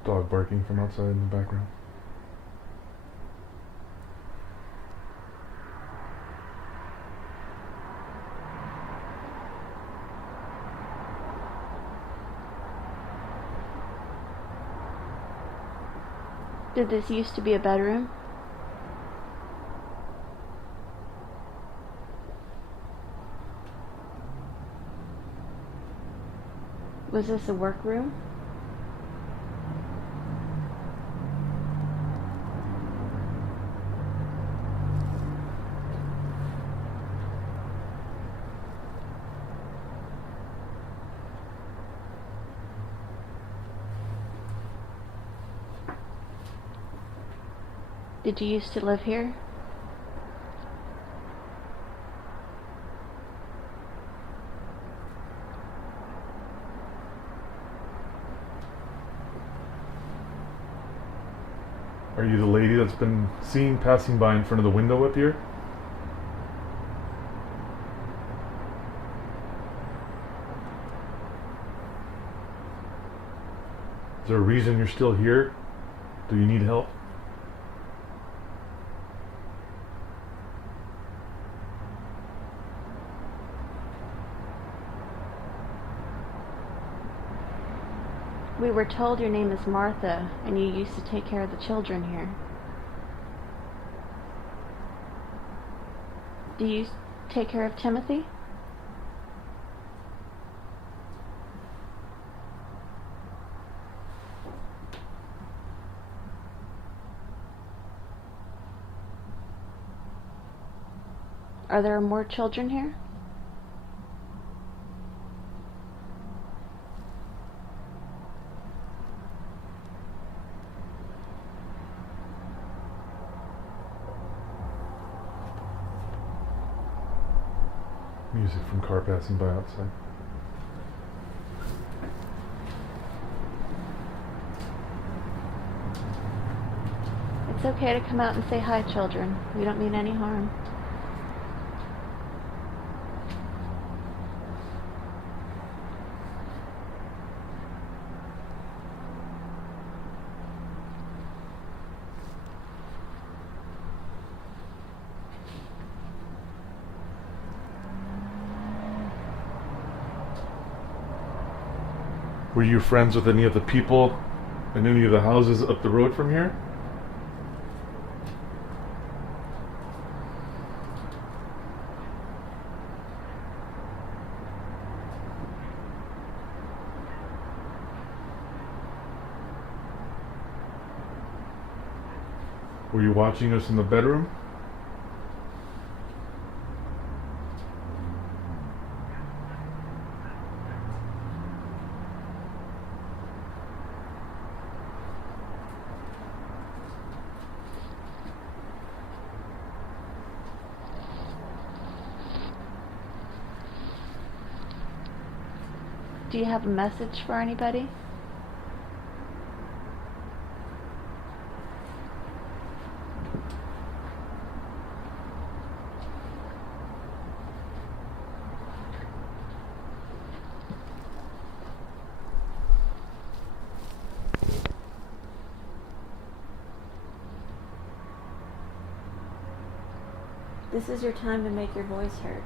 Dog barking from outside in the background. Did this used to be a bedroom? Was this a workroom? Did you used to live here? Are you the lady that's been seen passing by in front of the window up here? Is there a reason you're still here? Do you need help? We were told your name is Martha, and you used to take care of the children here. Do you take care of Timothy? Are there more children here? Music from car passing by outside. It's okay to come out and say hi, children. We don't mean any harm. Were you friends with any of the people in any of the houses up the road from here? Were you watching us in the bedroom? Do you have a message for anybody? This is your time to make your voice heard.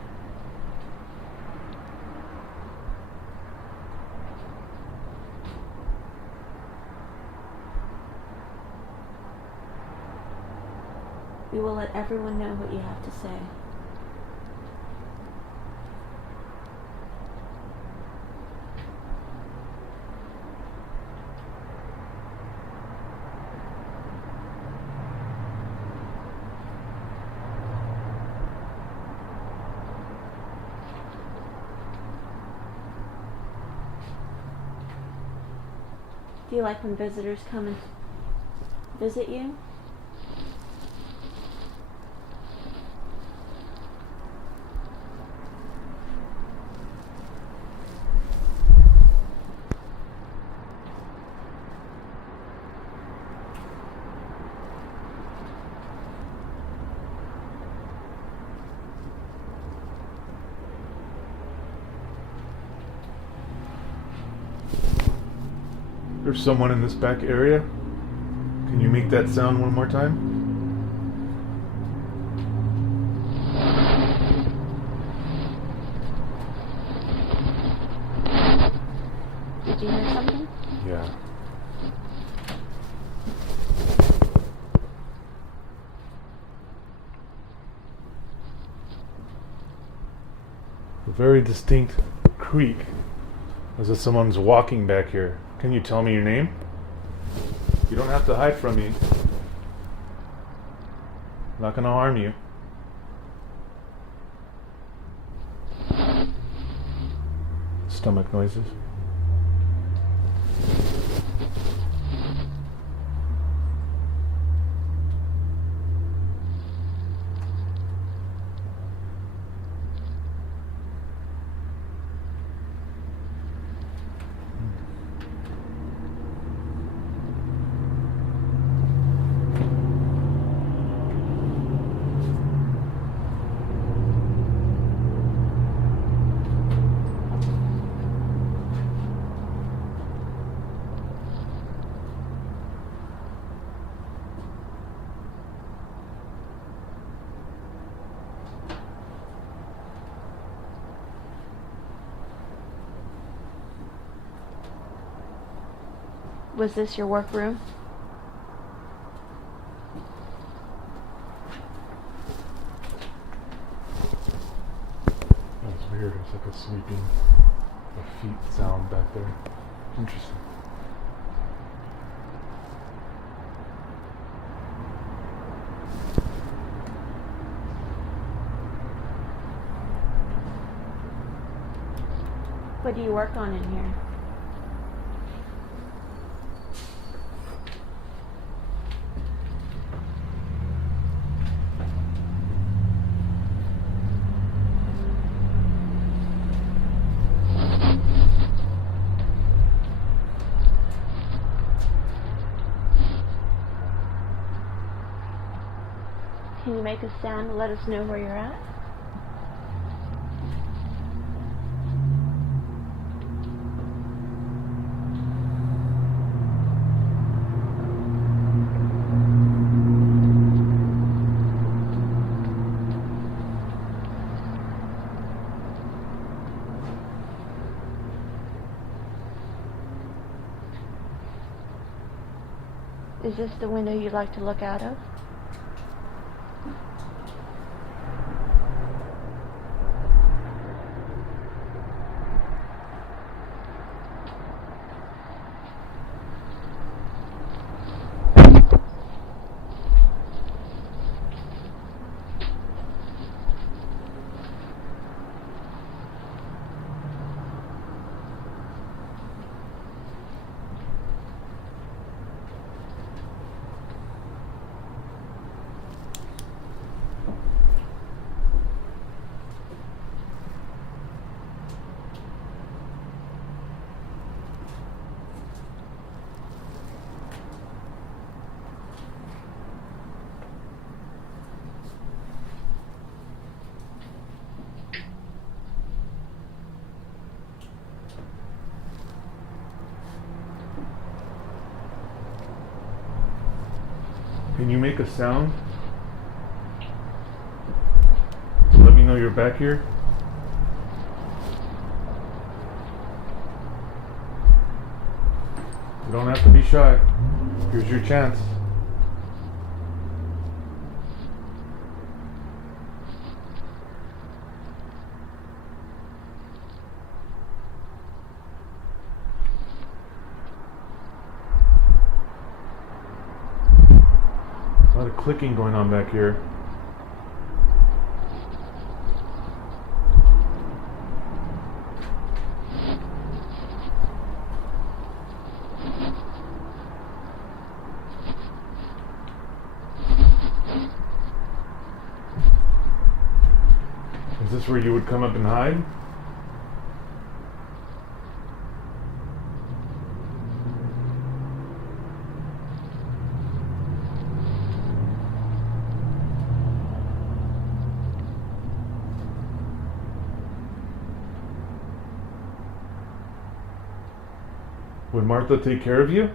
We will let everyone know what you have to say. Do you like when visitors come and visit you? There's someone in this back area. Can you make that sound one more time? Did you hear something? Yeah. A very distinct creak, as if someone's walking back here. Can you tell me your name? You don't have to hide from me. I'm not gonna harm you. Stomach noises. Was this your workroom? That's weird. It's like a sweeping of feet sound back there. Interesting. What do you work on in here? Can you make a sound to let us know where you're at? Is this the window you'd like to look out of? Can you make a sound to let me know you're back here? You don't have to be shy. Here's your chance. A lot of clicking going on back here. Is this where you would come up and hide? Would Martha take care of you?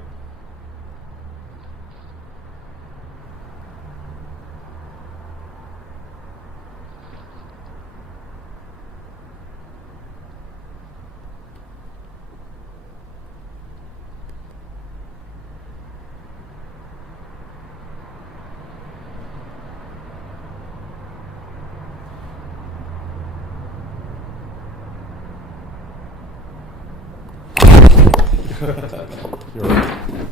You're right.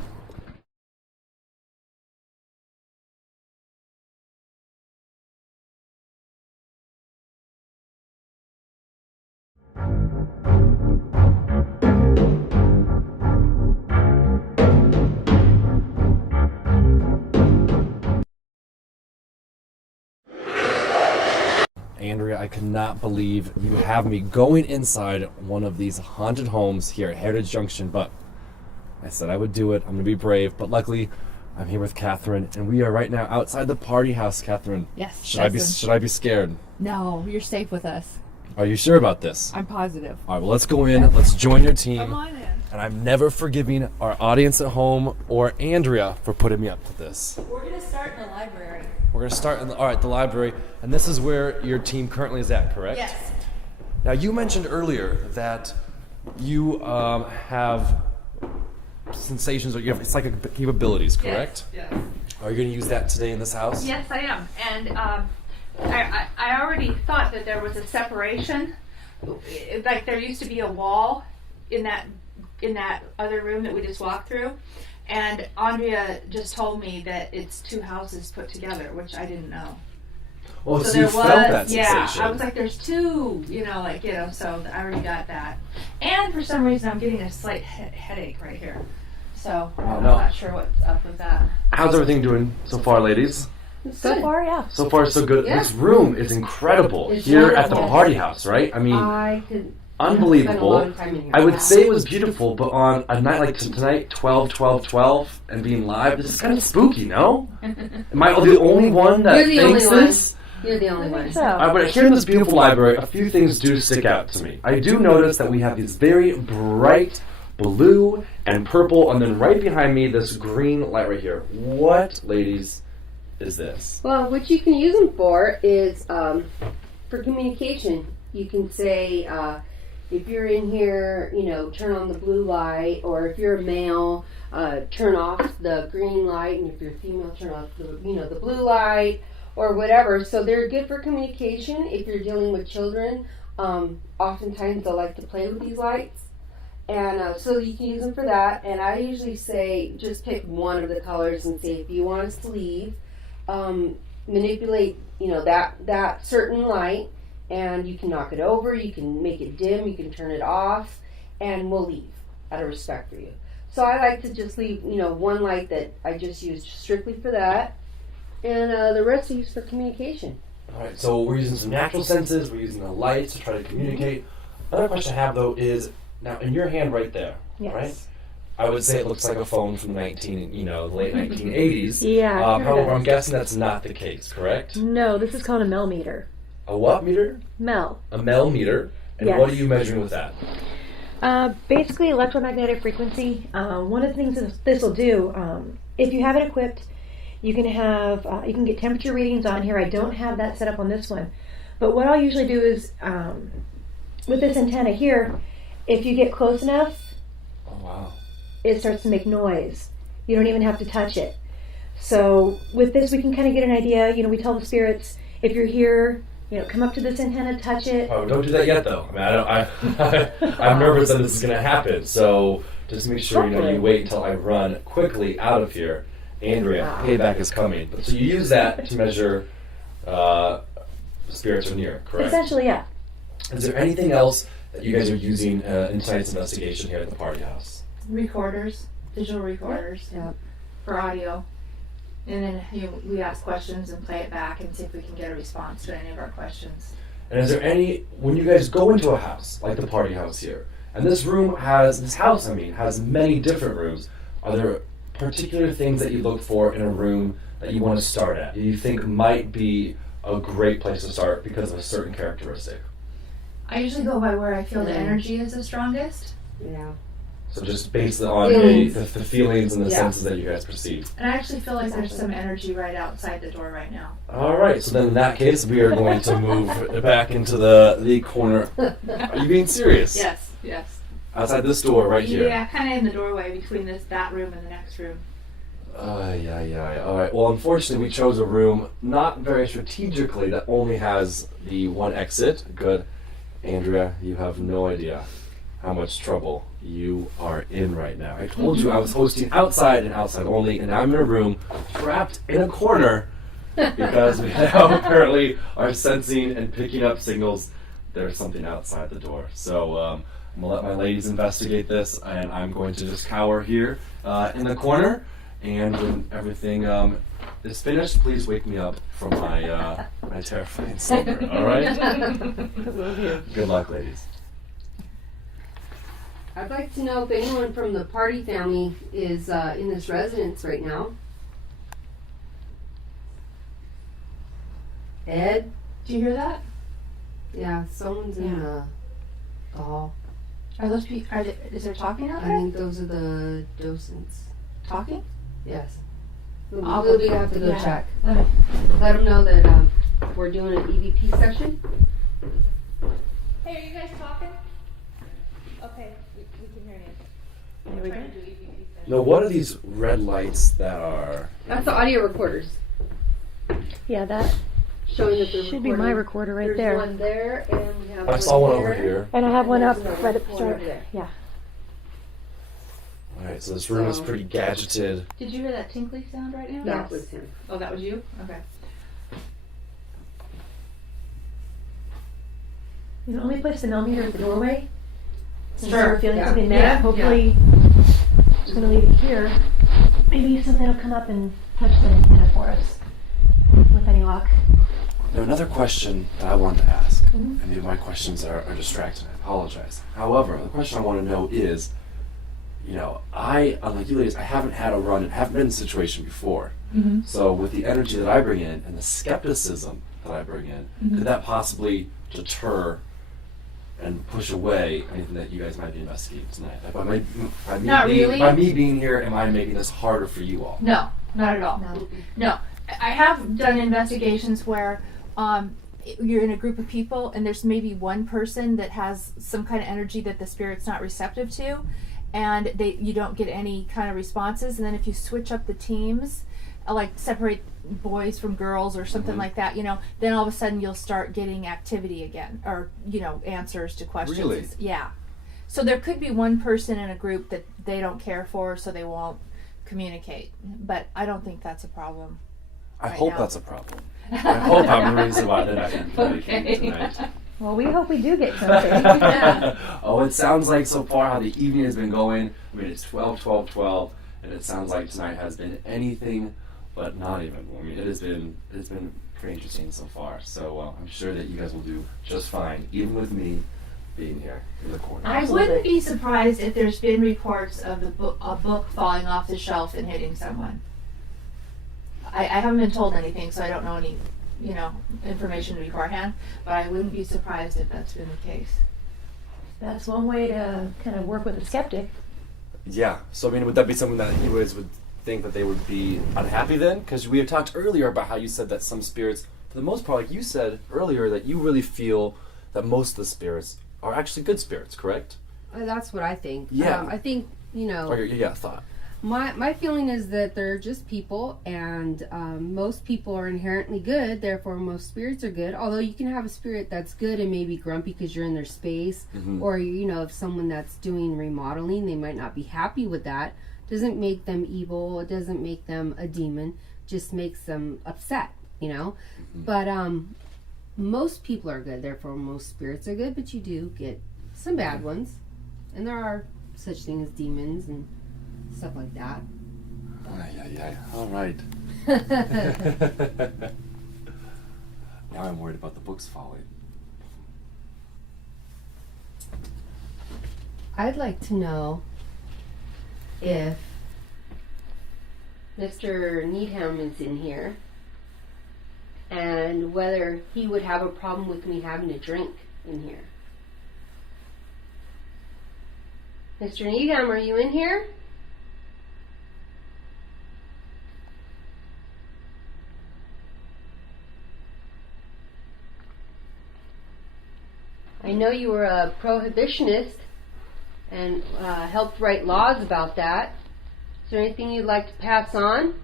Andrea, I cannot believe you have me going inside one of these haunted homes here at Heritage Junction, but I said I would do it. I'm going to be brave, but luckily I'm here with Catherine, and we are right now outside the party house. Catherine, yes. Should I be scared? No, you're safe with us. Are you sure about this? I'm positive. All right, well, let's go in. Let's join your team. Come on in. And I'm never forgiving our audience at home or Andrea for putting me up to this. We're going to start in the library. We're going to start in the library, and this is where your team currently is at, correct? Yes. Now, you mentioned earlier that you have sensations, or you have psychic capabilities, correct? Yes. Are you going to use that today in this house? Yes, I am. And I already thought that there was a separation. Like there used to be a wall in that other room that we just walked through. And Andrea just told me that it's two houses put together, which I didn't know. Oh, so you felt that sensation. Yeah, I was like, there's two, so I already got that. And for some reason, I'm getting a slight headache right here. So I'm not sure what's up with that. How's everything doing so far, ladies? So far, yeah. So far, so good. Yeah. This room is incredible It's here at the wonderful. party house, right? I mean, I could unbelievable. spend a lot of time in here. I would say it was beautiful, but on a night like tonight, 12/12/12, and being live, this is kind of spooky, no? Am I the only one that You're the thinks only one. this? You're the only one. But here in this beautiful library, a few things do stick out to me. I do notice that we have these very bright blue and purple, and then right behind me, this green light right here. What, ladies, is this? Well, what you can use them for is for communication. You can say, if you're in here, turn on the blue light, or if you're a male, turn off the green light, and if you're a female, turn off the blue light, or whatever. So they're good for communication. If you're dealing with children, oftentimes they'll like to play with these lights. And so you can use them for that. And I usually say just pick one of the colors and say, if you want us to leave, manipulate, that certain light, and you can knock it over, you can make it dim, you can turn it off, and we'll leave out of respect for you. So I like to just leave, one light that I just use strictly for that, and the rest I use for communication. All right, so we're using some natural senses, we're using the lights to try to communicate. Another question I have, though, is, now in your hand right there, Yes. right? I would say it looks like a phone from the late 1980s. Yeah. However, I'm guessing that's not the case, correct? No, this is called a Mel meter. A what meter? Mel. A Mel meter. And Yes. what are you measuring with that? Basically, electromagnetic frequency. One of the things this will do, if you have it equipped, you can have you can get temperature readings on here. I don't have that set up on this one, but what I'll usually do is with this antenna here, if you get close enough, it starts to make noise. You don't even have to touch it. So with this, we can kind of get an idea. We tell the spirits, if you're here, come up to this antenna, touch it. Oh, don't do that yet, though. I'm nervous that this is going to happen. So just make sure you wait until I run quickly out of here. Andrea, payback is coming. So you use that to measure spirits are near, correct? Essentially, yeah. Is there anything else that you guys are using in tonight's investigation here at the party house? Recorders, digital recorders, for audio. And then we ask questions and play it back and see if we can get a response to any of our questions. And is there when you guys go into a house, like the party house here, and this house has many different rooms, are there particular things that you look for in a room that you want to start at, you think might be a great place to start because of a certain characteristic? I usually go by where I feel the energy is the strongest. Yeah. So just based on the feelings and the Yeah. senses that you guys perceive. And I actually feel like there's some energy right outside the door right now. All right, so then in that case, we are going to move back into the corner. Are you being serious? Yes. Outside this door right here. Yeah, kind of in the doorway between that room and the next room. Yeah. All right. Well, unfortunately, we chose a room not very strategically that only has the one exit. Good. Andrea, you have no idea how much trouble you are in right now. I told you I was hosting outside and outside only, and I'm in a room trapped in a corner because we now apparently are sensing and picking up signals there's something outside the door. So I'm going to let my ladies investigate this, and I'm going to just cower here in the corner, and when everything is finished, please wake me up from my my terrifying slumber, all right? Good luck, ladies. I'd like to know if anyone from the party family is in this residence right now. Ed? Do you hear that? Yeah, someone's in the hall. Are those people? Is there talking out I there? think those are the docents. Talking? Yes. I'll We'll go have to go check. check. Okay. Let them know that we're doing an EVP session. Hey, are you guys talking? Okay, we can hear you. Here we go. Trying to do EVP session. Now, what are these red lights that are? That's the audio recorders. Yeah, that Showing that they're should be my recorder right there. There's one there, and we have I saw one over here. And I have one up there's right at the one start. over there. Yeah. All right, so this room is pretty gadgeted. Did you hear that tinkly sound right now? That was him. Oh, that was you? Okay. You know, only place the millimeter at the doorway. Since Sure. we're feeling Yeah. something there. Yeah. Hopefully, just gonna leave it here. Maybe something will come up and touch the antenna for us with any luck. Now, another question that I wanted to ask, Mhm. and maybe my questions are distracting, I apologize. However, the question I want to know is, you know, unlike you ladies, I haven't had a run, haven't been in a situation before. Mhm. So with the energy that I bring in and the skepticism that I bring in, Mhm. could that possibly deter and push away anything that you guys might be investigating tonight? By me Not being, really. By me being here, am I making this harder for you all? No, not at all. No. I have done investigations where you're in a group of people and there's maybe one person that has some kind of energy that the spirit's not receptive to, and you don't get any kind of responses. And then if you switch up the teams, like separate boys from girls or something like that, you know, then all of a sudden you'll start getting activity again, or, you know, answers to questions. Really? Yeah. So there could be one person in a group that they don't care for, so they won't communicate. But I don't think that's a problem. I right hope now. that's a problem. I hope I'm the reason why they're not communicating tonight. Well, we hope we do get something. Oh, it sounds like so far how the evening has been going. I mean, it's 12, 12, 12, and it sounds like tonight has been anything but not even. I mean, it's been pretty interesting so far. So I'm sure that you guys will do just fine, even with me being here in the corner. I wouldn't be surprised if there's been reports of a book falling off the shelf and hitting someone. I haven't been told anything, so I don't know any, you know, information beforehand, but I wouldn't be surprised if that's been the case. That's one way to kind of work with a skeptic. Yeah. So I mean, would that be something that you guys would think that they would be unhappy then? Because we had talked earlier about how you said that some spirits, for the most part, like you said earlier, that you really feel that most of the spirits are actually good spirits, correct? That's what I think. Yeah. I think, you know. Or yeah, thought. My feeling is that they're just people, and most people are inherently good, therefore most spirits are good. Although you can have a spirit that's good and maybe grumpy because you're in their space, or, you know, if someone that's doing remodeling, they might not be happy with that. Doesn't make them evil, it doesn't make them a demon, just makes them upset, you know. But most people are good, therefore most spirits are good, but you do get some bad ones, and there are such things as demons and stuff like that. All right. Now I'm worried about the books falling. I'd like to know if Mr. Needham is in here and whether he would have a problem with me having a drink in here. Mr. Needham, are you in here? I know you were a prohibitionist and helped write laws about that. Is there anything you'd like to pass on?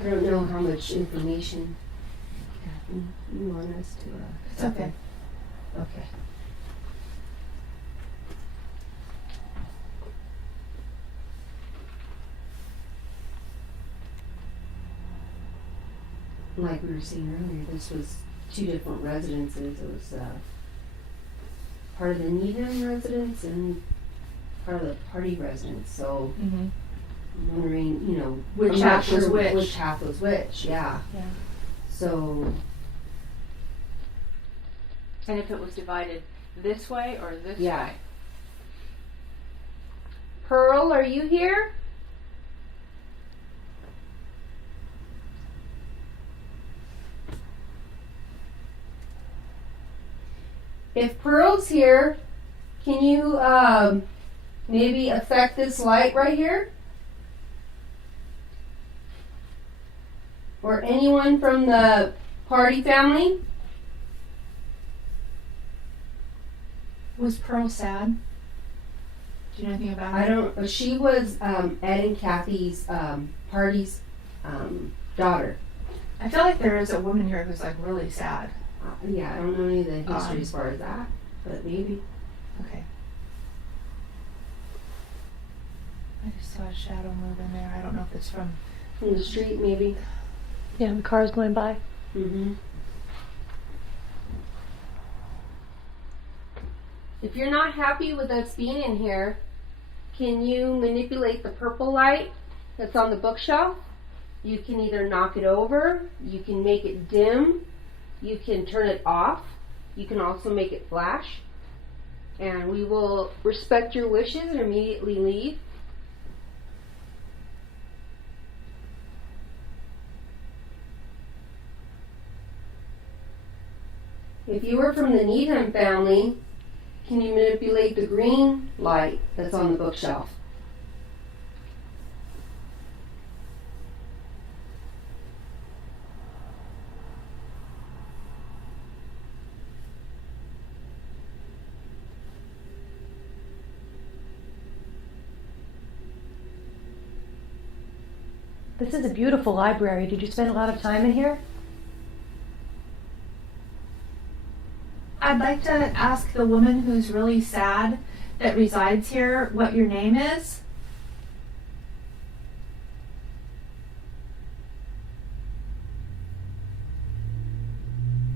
I don't know how much information you want us to. It's okay. Okay. Like we were saying earlier, this was 2 different residences. It was part of the Needham residence and part of the party residence. So I'm wondering, you know, Which I'm not half was sure which. Which half was which? Yeah. So. And if it was divided this way or this Yeah. way? Pearl, are you here? If Pearl's here, can you maybe affect this light right here? Or anyone from the Party family. Was Pearl sad? Do you know anything about her? I don't. She was Ed and Kathy's Party's daughter. I feel like there is a woman here who's like really sad. Yeah, I don't know any of the history as far as that, but maybe. Okay. I just saw a shadow move in there. I don't know if it's from the street, maybe. Yeah, the car's going by. Mm-hmm. If you're not happy with us being in here, can you manipulate the purple light that's on the bookshelf? You can either knock it over, you can make it dim, you can turn it off, you can also make it flash. And we will respect your wishes and immediately leave. If you were from the Needham family, can you manipulate the green light that's on the bookshelf? This is a beautiful library. Did you spend a lot of time in here? I'd like to ask the woman who's really sad that resides here what your name is.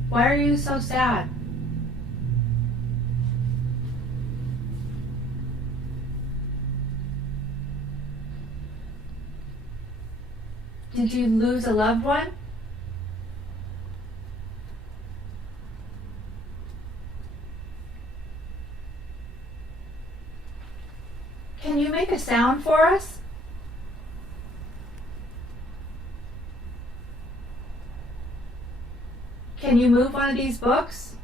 Why are you so sad? Did you lose a loved one? Can you make a sound for us? Can you move one of these books?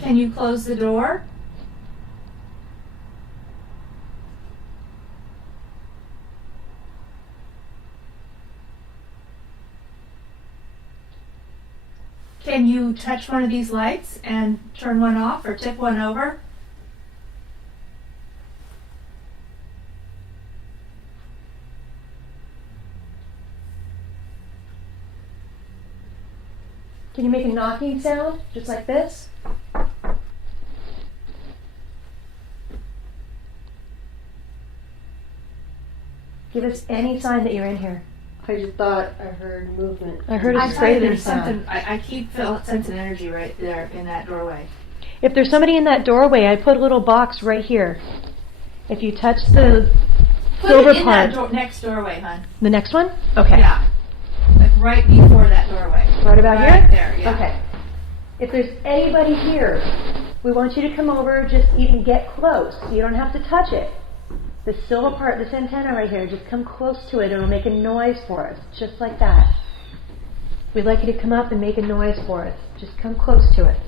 Can you close the door? Can you touch one of these lights and turn one off or tip one over? Can you make a knocking sound, just like this? Give us any sign that you're in here. I just thought I heard movement. I heard a I tell you, scraping there's sound. something. I keep sensing energy right there in that doorway. If there's somebody in that doorway, I put a little box right here. If you touch the Put silver it in part, that next doorway, hon. the next one? Okay. Yeah. Like right before that doorway. Right about Right here? there, yeah. Okay. If there's anybody here, we want you to come over, just even get close. You don't have to touch it. The silver part, this antenna right here, just come close to it. It'll make a noise for us, just like that. We'd like you to come up and make a noise for us. Just come close to it.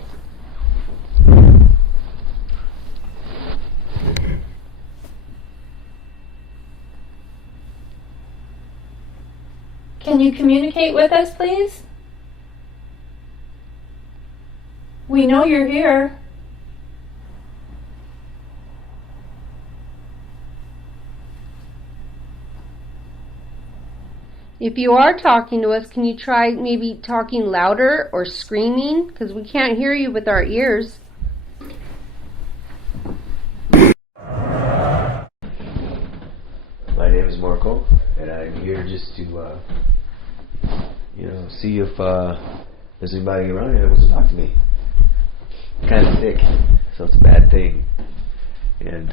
Can you communicate with us, please? We know you're here. If you are talking to us, can you try maybe talking louder or screaming? Because we can't hear you with our ears. My name is Marco, and I'm here just to, see if there's anybody around here that wants to talk to me. I'm kind of sick, so it's a bad thing. And,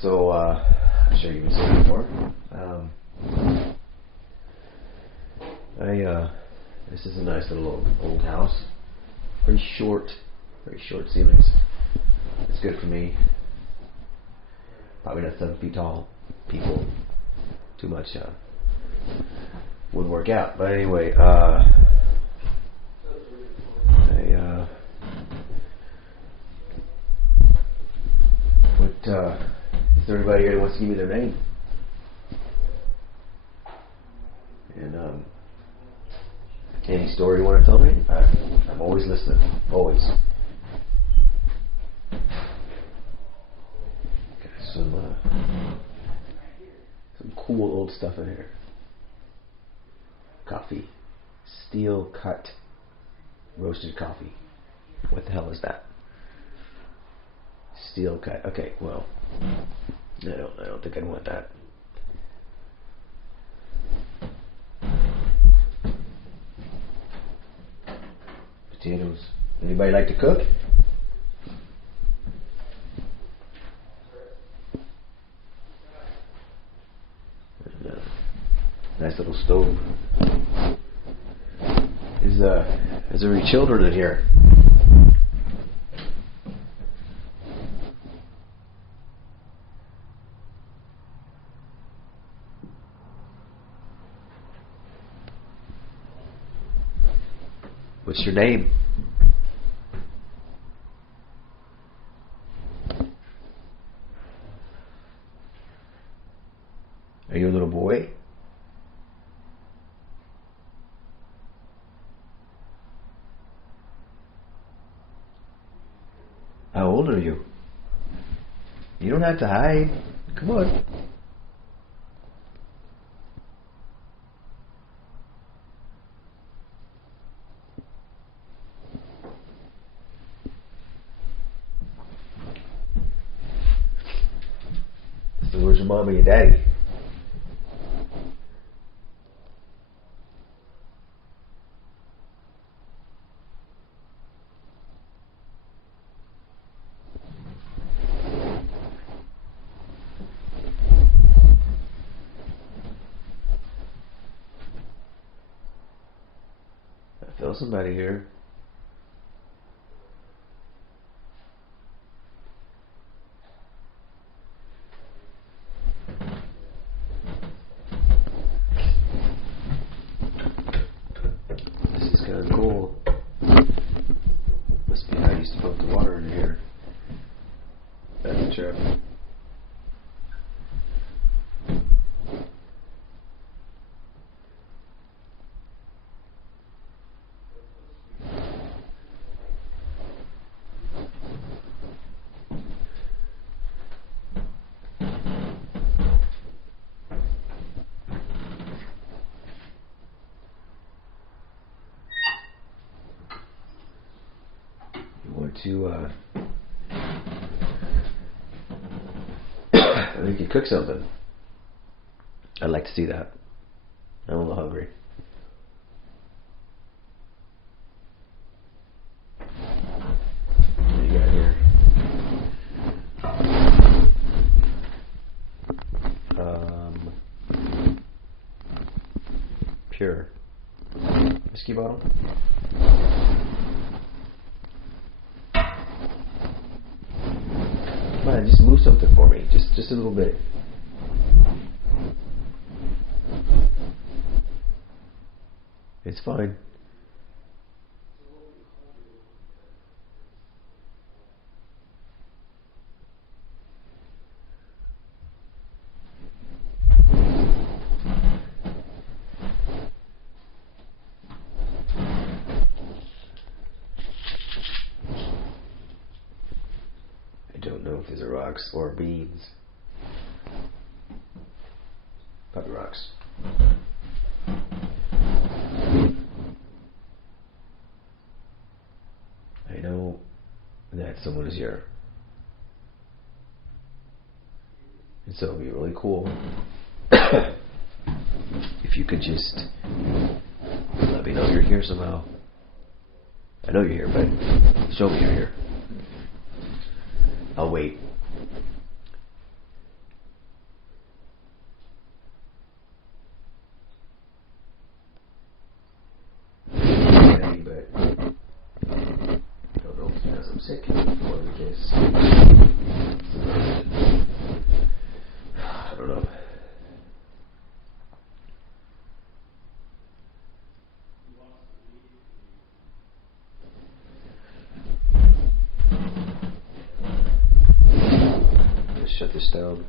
so, I'm sure you've seen it before. This is a nice little old house. Very short ceilings. It's good for me. Probably not 7 feet tall people. Too much wouldn't work out. But anyway, is there anybody here that wants to give me their name? And any story you want to tell me, I'm always listening. Always. Got some cool old stuff in here. Coffee. Steel cut roasted coffee. What the hell is that? Steel cut. Okay, well, I don't think I'd want that. Potatoes. Anybody like to cook? And, nice little stove. Is there any children in here? What's your name? Are you a little boy? How old are you? You don't have to hide. Come on. So where's your mom and your daddy? I feel somebody here. This is kind of cool. Must be how I used to pump the water in here. That's a trip. To we could cook something. I'd like to see that. I'm a little hungry. What do you got here? Pure whiskey bottle. Come on, just move something for me. Just a little bit. It's fine. I don't know if these are rocks or beans. Probably rocks. I know that someone is here. And so it would be really cool if you could just let me know you're here somehow. I know you're here, but show me you're here. I'll wait. But I don't know if it's because I'm sick or because I don't know. shut this down.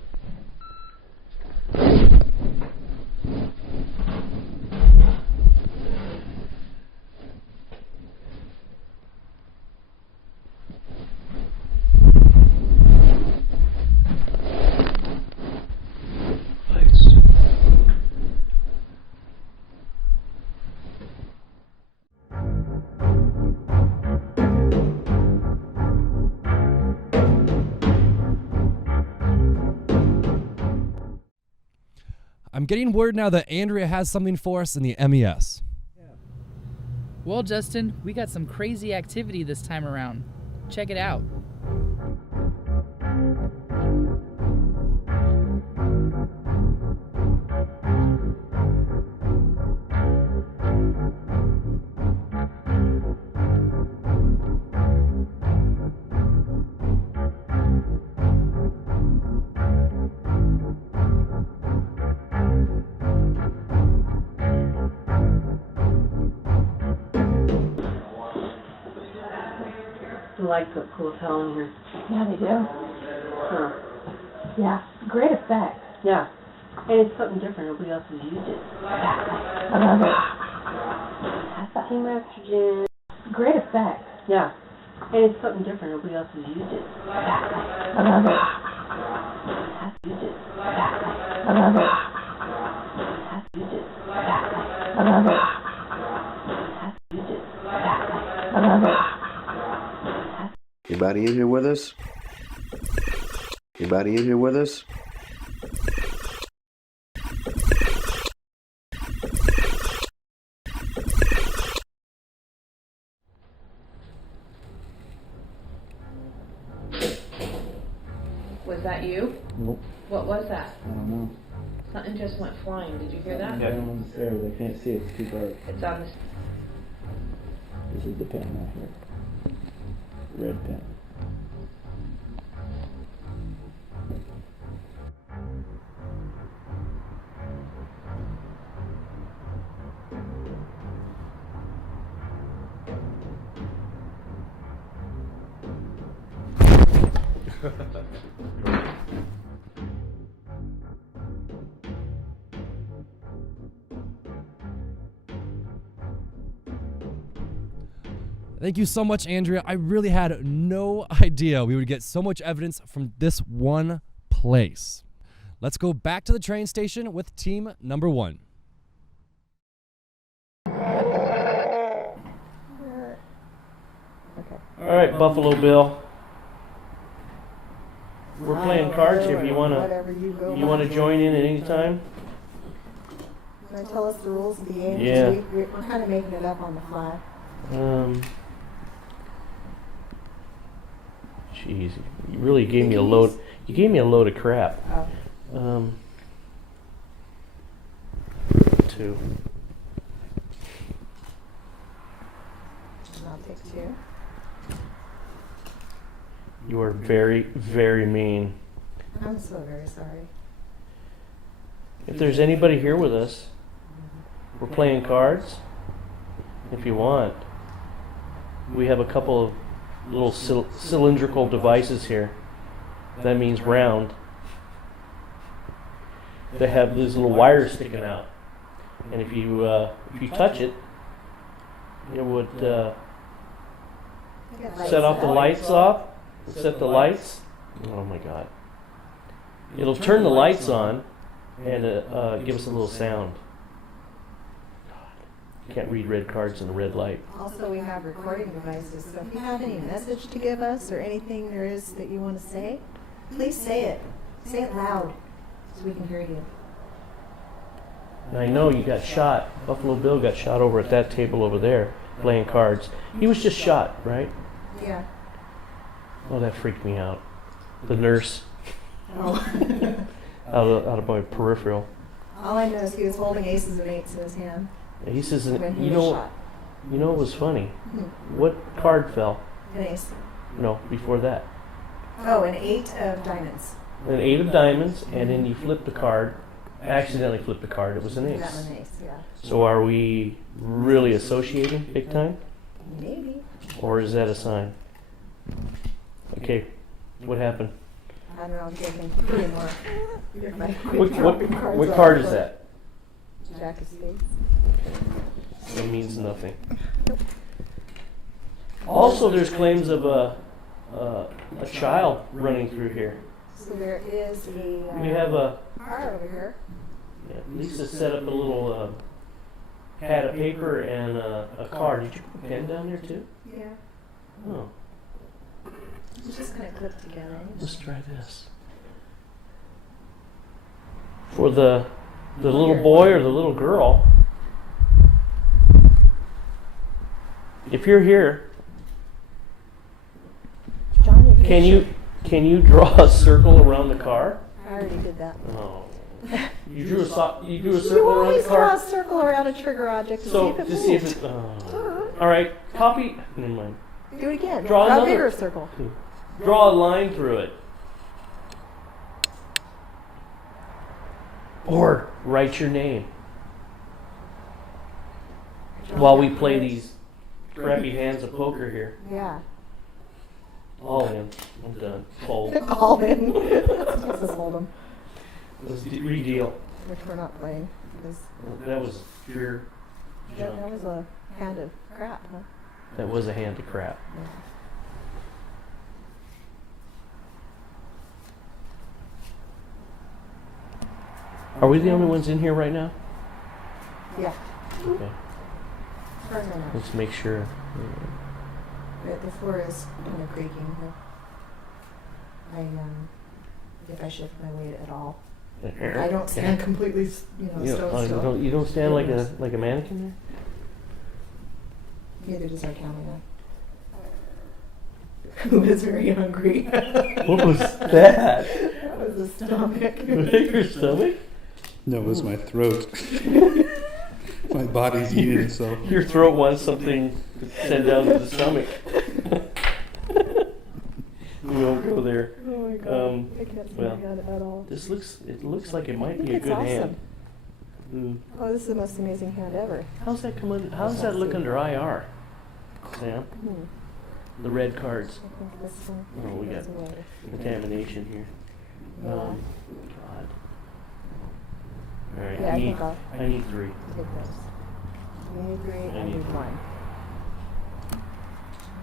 I'm getting word now that Andrea has something for us in the MES. Well, Justin, we got some crazy activity this time around. Check it out. The lights look cool as hell in here. Yeah, they do. Huh. Yeah, great effect. Yeah. And it's something different. Nobody else has used it. I love it. That's that team estrogen. Great effect. Yeah. And it's something different. Nobody else has used it. I love it. Has used it. I love it. Has used it. I love it. Has used it. I love it. Anybody in here with us? Anybody in here with us? Was that you? Nope. What was that? I don't know. Something just went flying. Did you hear that? Yeah. Down on the stairs. I can't see it. It's too dark. It's on the. This is the pen right here. Red pen. Thank you so much, Andrea. I really had no idea we would get so much evidence from this one place. Let's go back to the train station with team number 1. All right, Buffalo Bill. We're playing cards here. You wanna join in at any time? Can I tell us the rules of the game? Yeah. We're kind of making it up on the fly. Jeez, you really gave me a load. You gave me a load of crap. Oh. 2. I'll take 2. You are very, very mean. I'm so very sorry. If there's anybody here with us, we're playing cards. If you want, we have a couple of little cylindrical devices here. That means round. They have these little wires sticking out, and if you touch it, it would set off the lights off. Set the lights. Oh my God! It'll turn the lights on and give us a little sound. Can't read red cards in a red light. Also, we have recording devices, so if you have any message to give us or anything there is that you want to say, please say it. Say it loud so we can hear you. And I know you got shot. Buffalo Bill got shot over at that table over there playing cards. He was just shot, right? Yeah. Oh, that freaked me out. The nurse. Oh. out of my peripheral. All I know is he was holding aces and eights in his hand. He says, when he you was know, shot. you know, it was funny. What card fell? An ace. No, before that. Oh, an 8 of diamonds. An 8 of diamonds, and then you flipped the card. Accidentally flipped the card. It was an ace. That was an ace, yeah. So are we really associating big time? Maybe. Or is that a sign? Okay, what happened? I don't know, I'm taking 3 more. You're my What card is that? Jack of Spades. It means nothing. Also, there's claims of a child running through here. So there is a We have a car over here. yeah, Lisa set up a little pad of paper and a card. Did you put a pen down there too? Yeah. Oh, It's just kind of clipped together. let's try this. For the little boy or the little girl, if you're here, John, can you draw a circle around the car? I already did that. Oh. You drew a circle You around the always draw car. a circle around a trigger object to So see if it to moves. see if it. All right, copy. Never mind. Do it again. Draw a another bigger circle. Draw a line through it. Or write your name. While we play these crappy hands of poker here. Yeah. All in. I'm done. Fold. All in. Let's just hold them. Let's redeal. Which we're not playing. Because That was pure that junk. was a hand of crap, huh? That was a hand of crap. Are we the only ones in here right now? Yeah. Okay. As far as I know. Let's make sure. The floor is kind of creaking. If I shift my weight at all, I don't stand completely, stone still. You don't stand like a mannequin Neither does our camera. Who is very hungry. What was that? That was the stomach. Was that your stomach? No, it was my throat. My body's eating itself. Your throat wants something to send down to the stomach. We won't go there. Oh my god! I can't see my hand at all. It looks like it might be a It's good awesome. hand. Oh, this is the most amazing hand ever. How's that come in? How's that look under IR, Sam? The red cards. I think this one Oh, we got goes away. contamination here. Yeah. God. All right. Yeah, I think I'll I need 3. take those. You need 3, I need need 3. 1.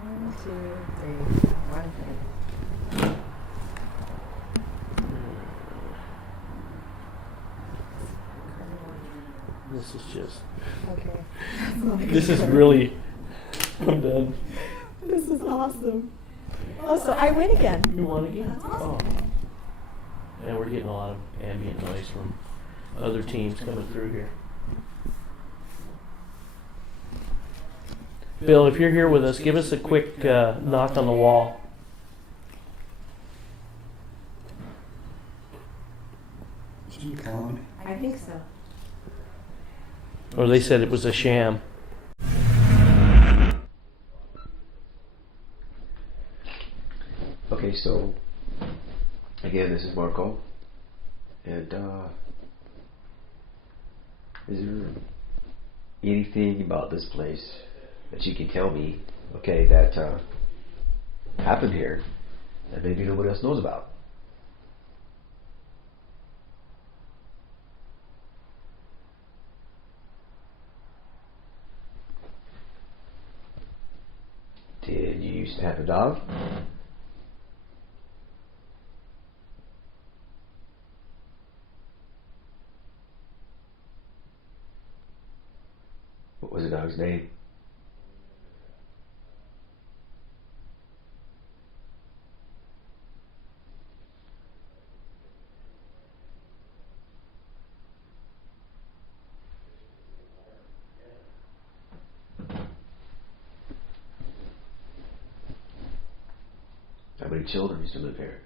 1, 2, 3. 1 thing. This is just. Okay. This is really. I'm done. This is awesome. Oh, so I win again. You won again? Oh. And we're getting a lot of ambient noise from other teams coming through here. Bill, if you're here with us, give us a quick knock on the wall. I think so. Or they said it was a sham. Okay, so again, this is Marco, and is there anything about this place that you can tell me, okay, that happened here that maybe nobody else knows about? Did you used to have a dog? What was the dog's name? How many children used to live here?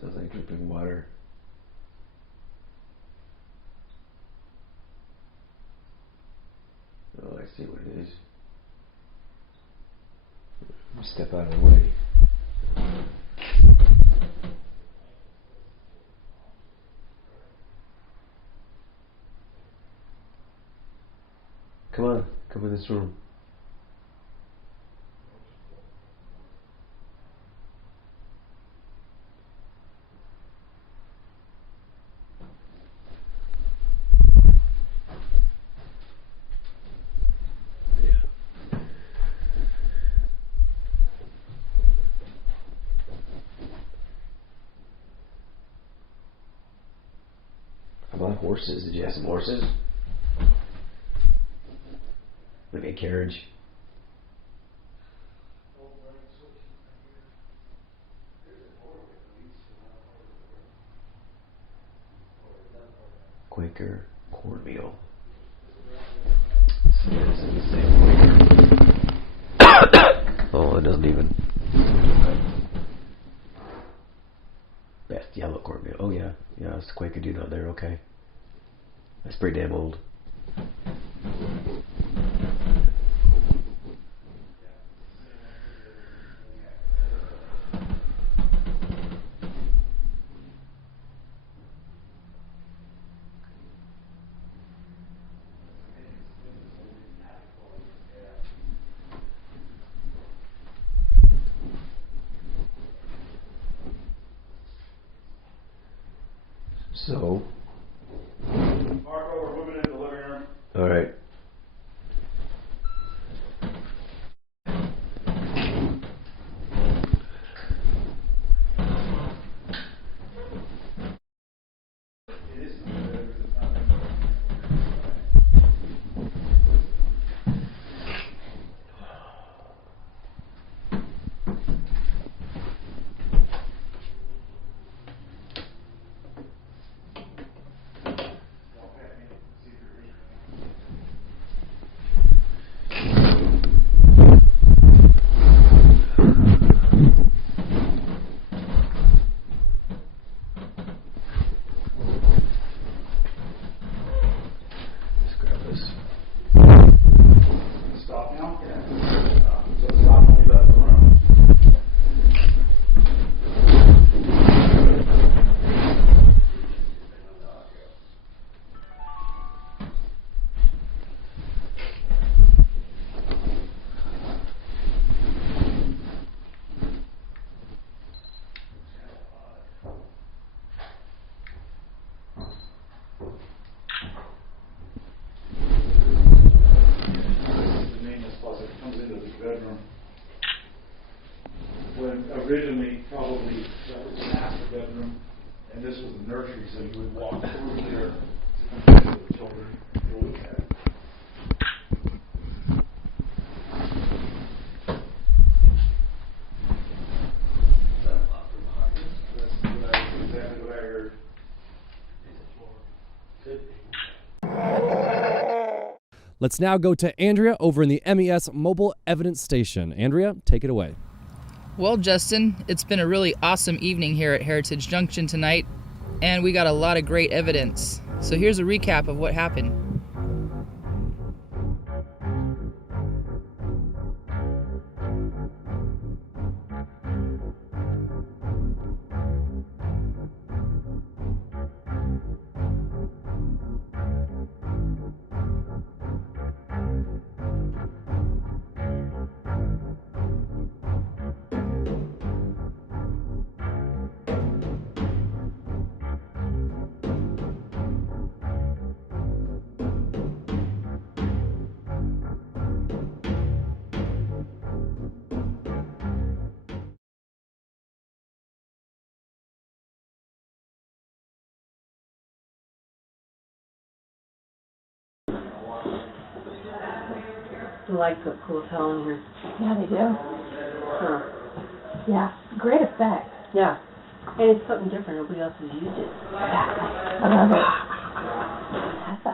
Sounds like dripping water. Oh, I see what it is. Step out of the way. Come on, come in this room. How about horses? Did you have some horses? Like a carriage? Quaker cornmeal. So yeah, this is the same Quaker. Oh, it doesn't even. Best yellow cornmeal. Oh yeah, yeah, it's Quaker dude out there. Okay, that's pretty damn old. So. Marco, we're moving into the living room. All right. Stop now? Yeah. So stop when we left the room. The maintenance closet comes into this bedroom. When originally, probably, that was a master bedroom, and this was the nursery, so you would walk through here to come into the children to look at it. That's exactly what I heard. Let's now go to Andrea over in the MES Mobile Evidence Station. Andrea, take it away. Well, Justin, it's been a really awesome evening here at Heritage Junction tonight, and we got a lot of great evidence. So here's a recap of what happened. The lights look cool as hell in here. Yeah, they do. Huh. Yeah, great effect. Yeah. And it's something different. Nobody else has used it. I love it.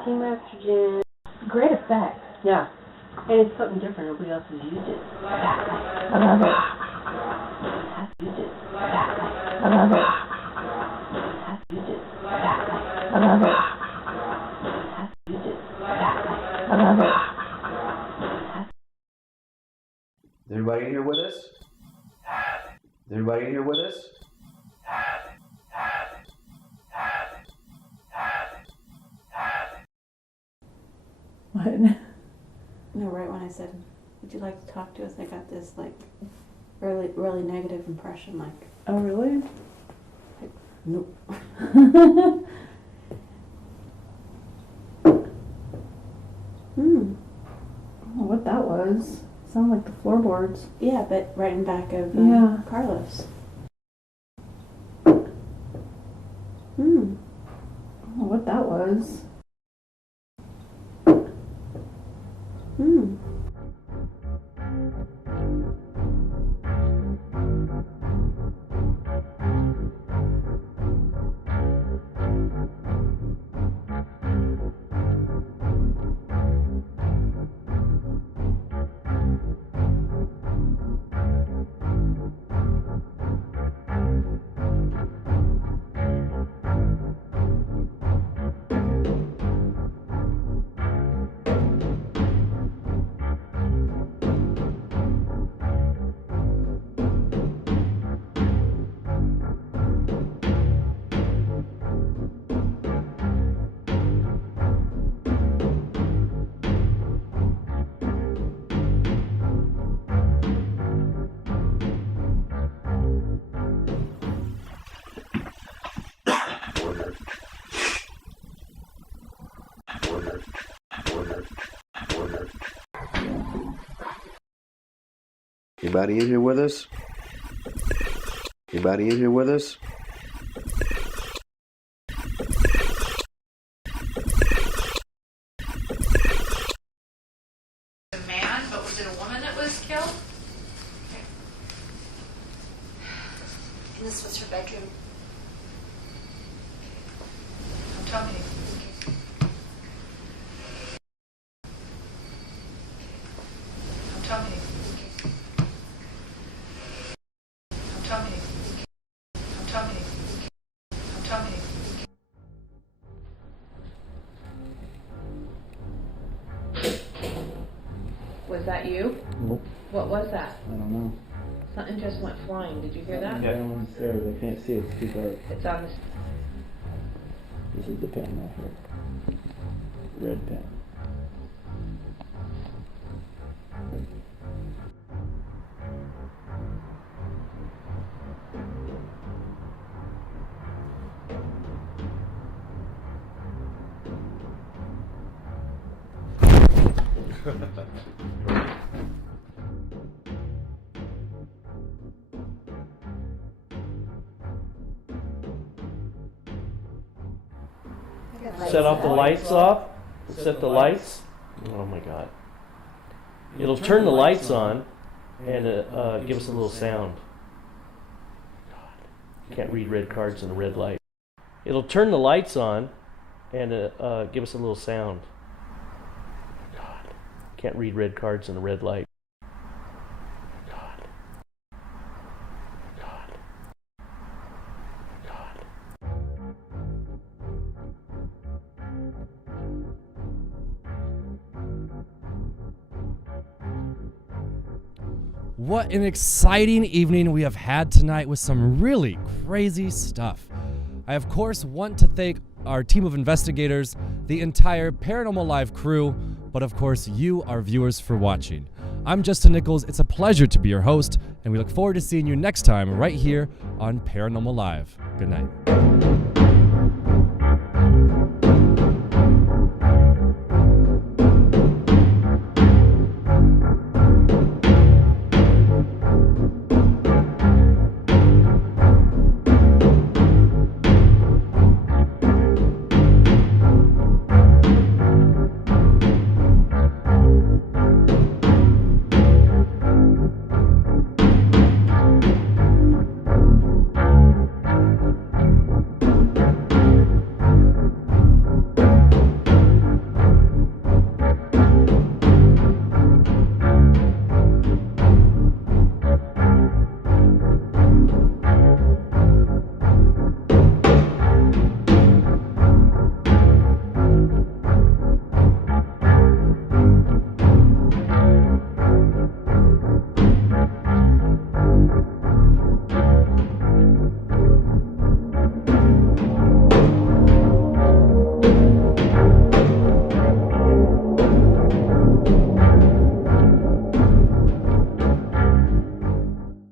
Team estrogen. Great effect. Yeah. And it's something different. Nobody else has used it. I love it. Used it. I love it. Used it. I love it. Used it. I love it. Is everybody in here with us? Is everybody in here with us? What? I said, would you like to talk to us? I got this like really, really negative impression, like, Oh, really? like nope. Oh, what that was. Sound like the floorboards. Yeah, but right in back of Yeah. Carlos. Oh, what that was. Anybody in here with us? Anybody in here with us? A man, but was it a woman that was killed? And this was her bedroom. Tell me. Tell me. Tell me. Tell me. Tell me. Was that you? Nope. What was that? I don't know. Something just went flying. Did you hear that? Downstairs. I can't see. It's too dark. It's on the. This is the pen right here. Red pen. Set off the lights off. Set the lights. Oh my God. It'll turn the lights on and give us a little sound. God. Can't read red cards in a red light. It'll turn the lights on and give us a little sound. God. Can't read red cards in a red light. God. God. God. What an exciting evening we have had tonight with some really crazy stuff. I, of course, want to thank our team of investigators, the entire Paranormal Live crew, but of course, you, our viewers, for watching. I'm Justin Nichols. It's a pleasure to be your host, and we look forward to seeing you next time right here on Paranormal Live. Good night.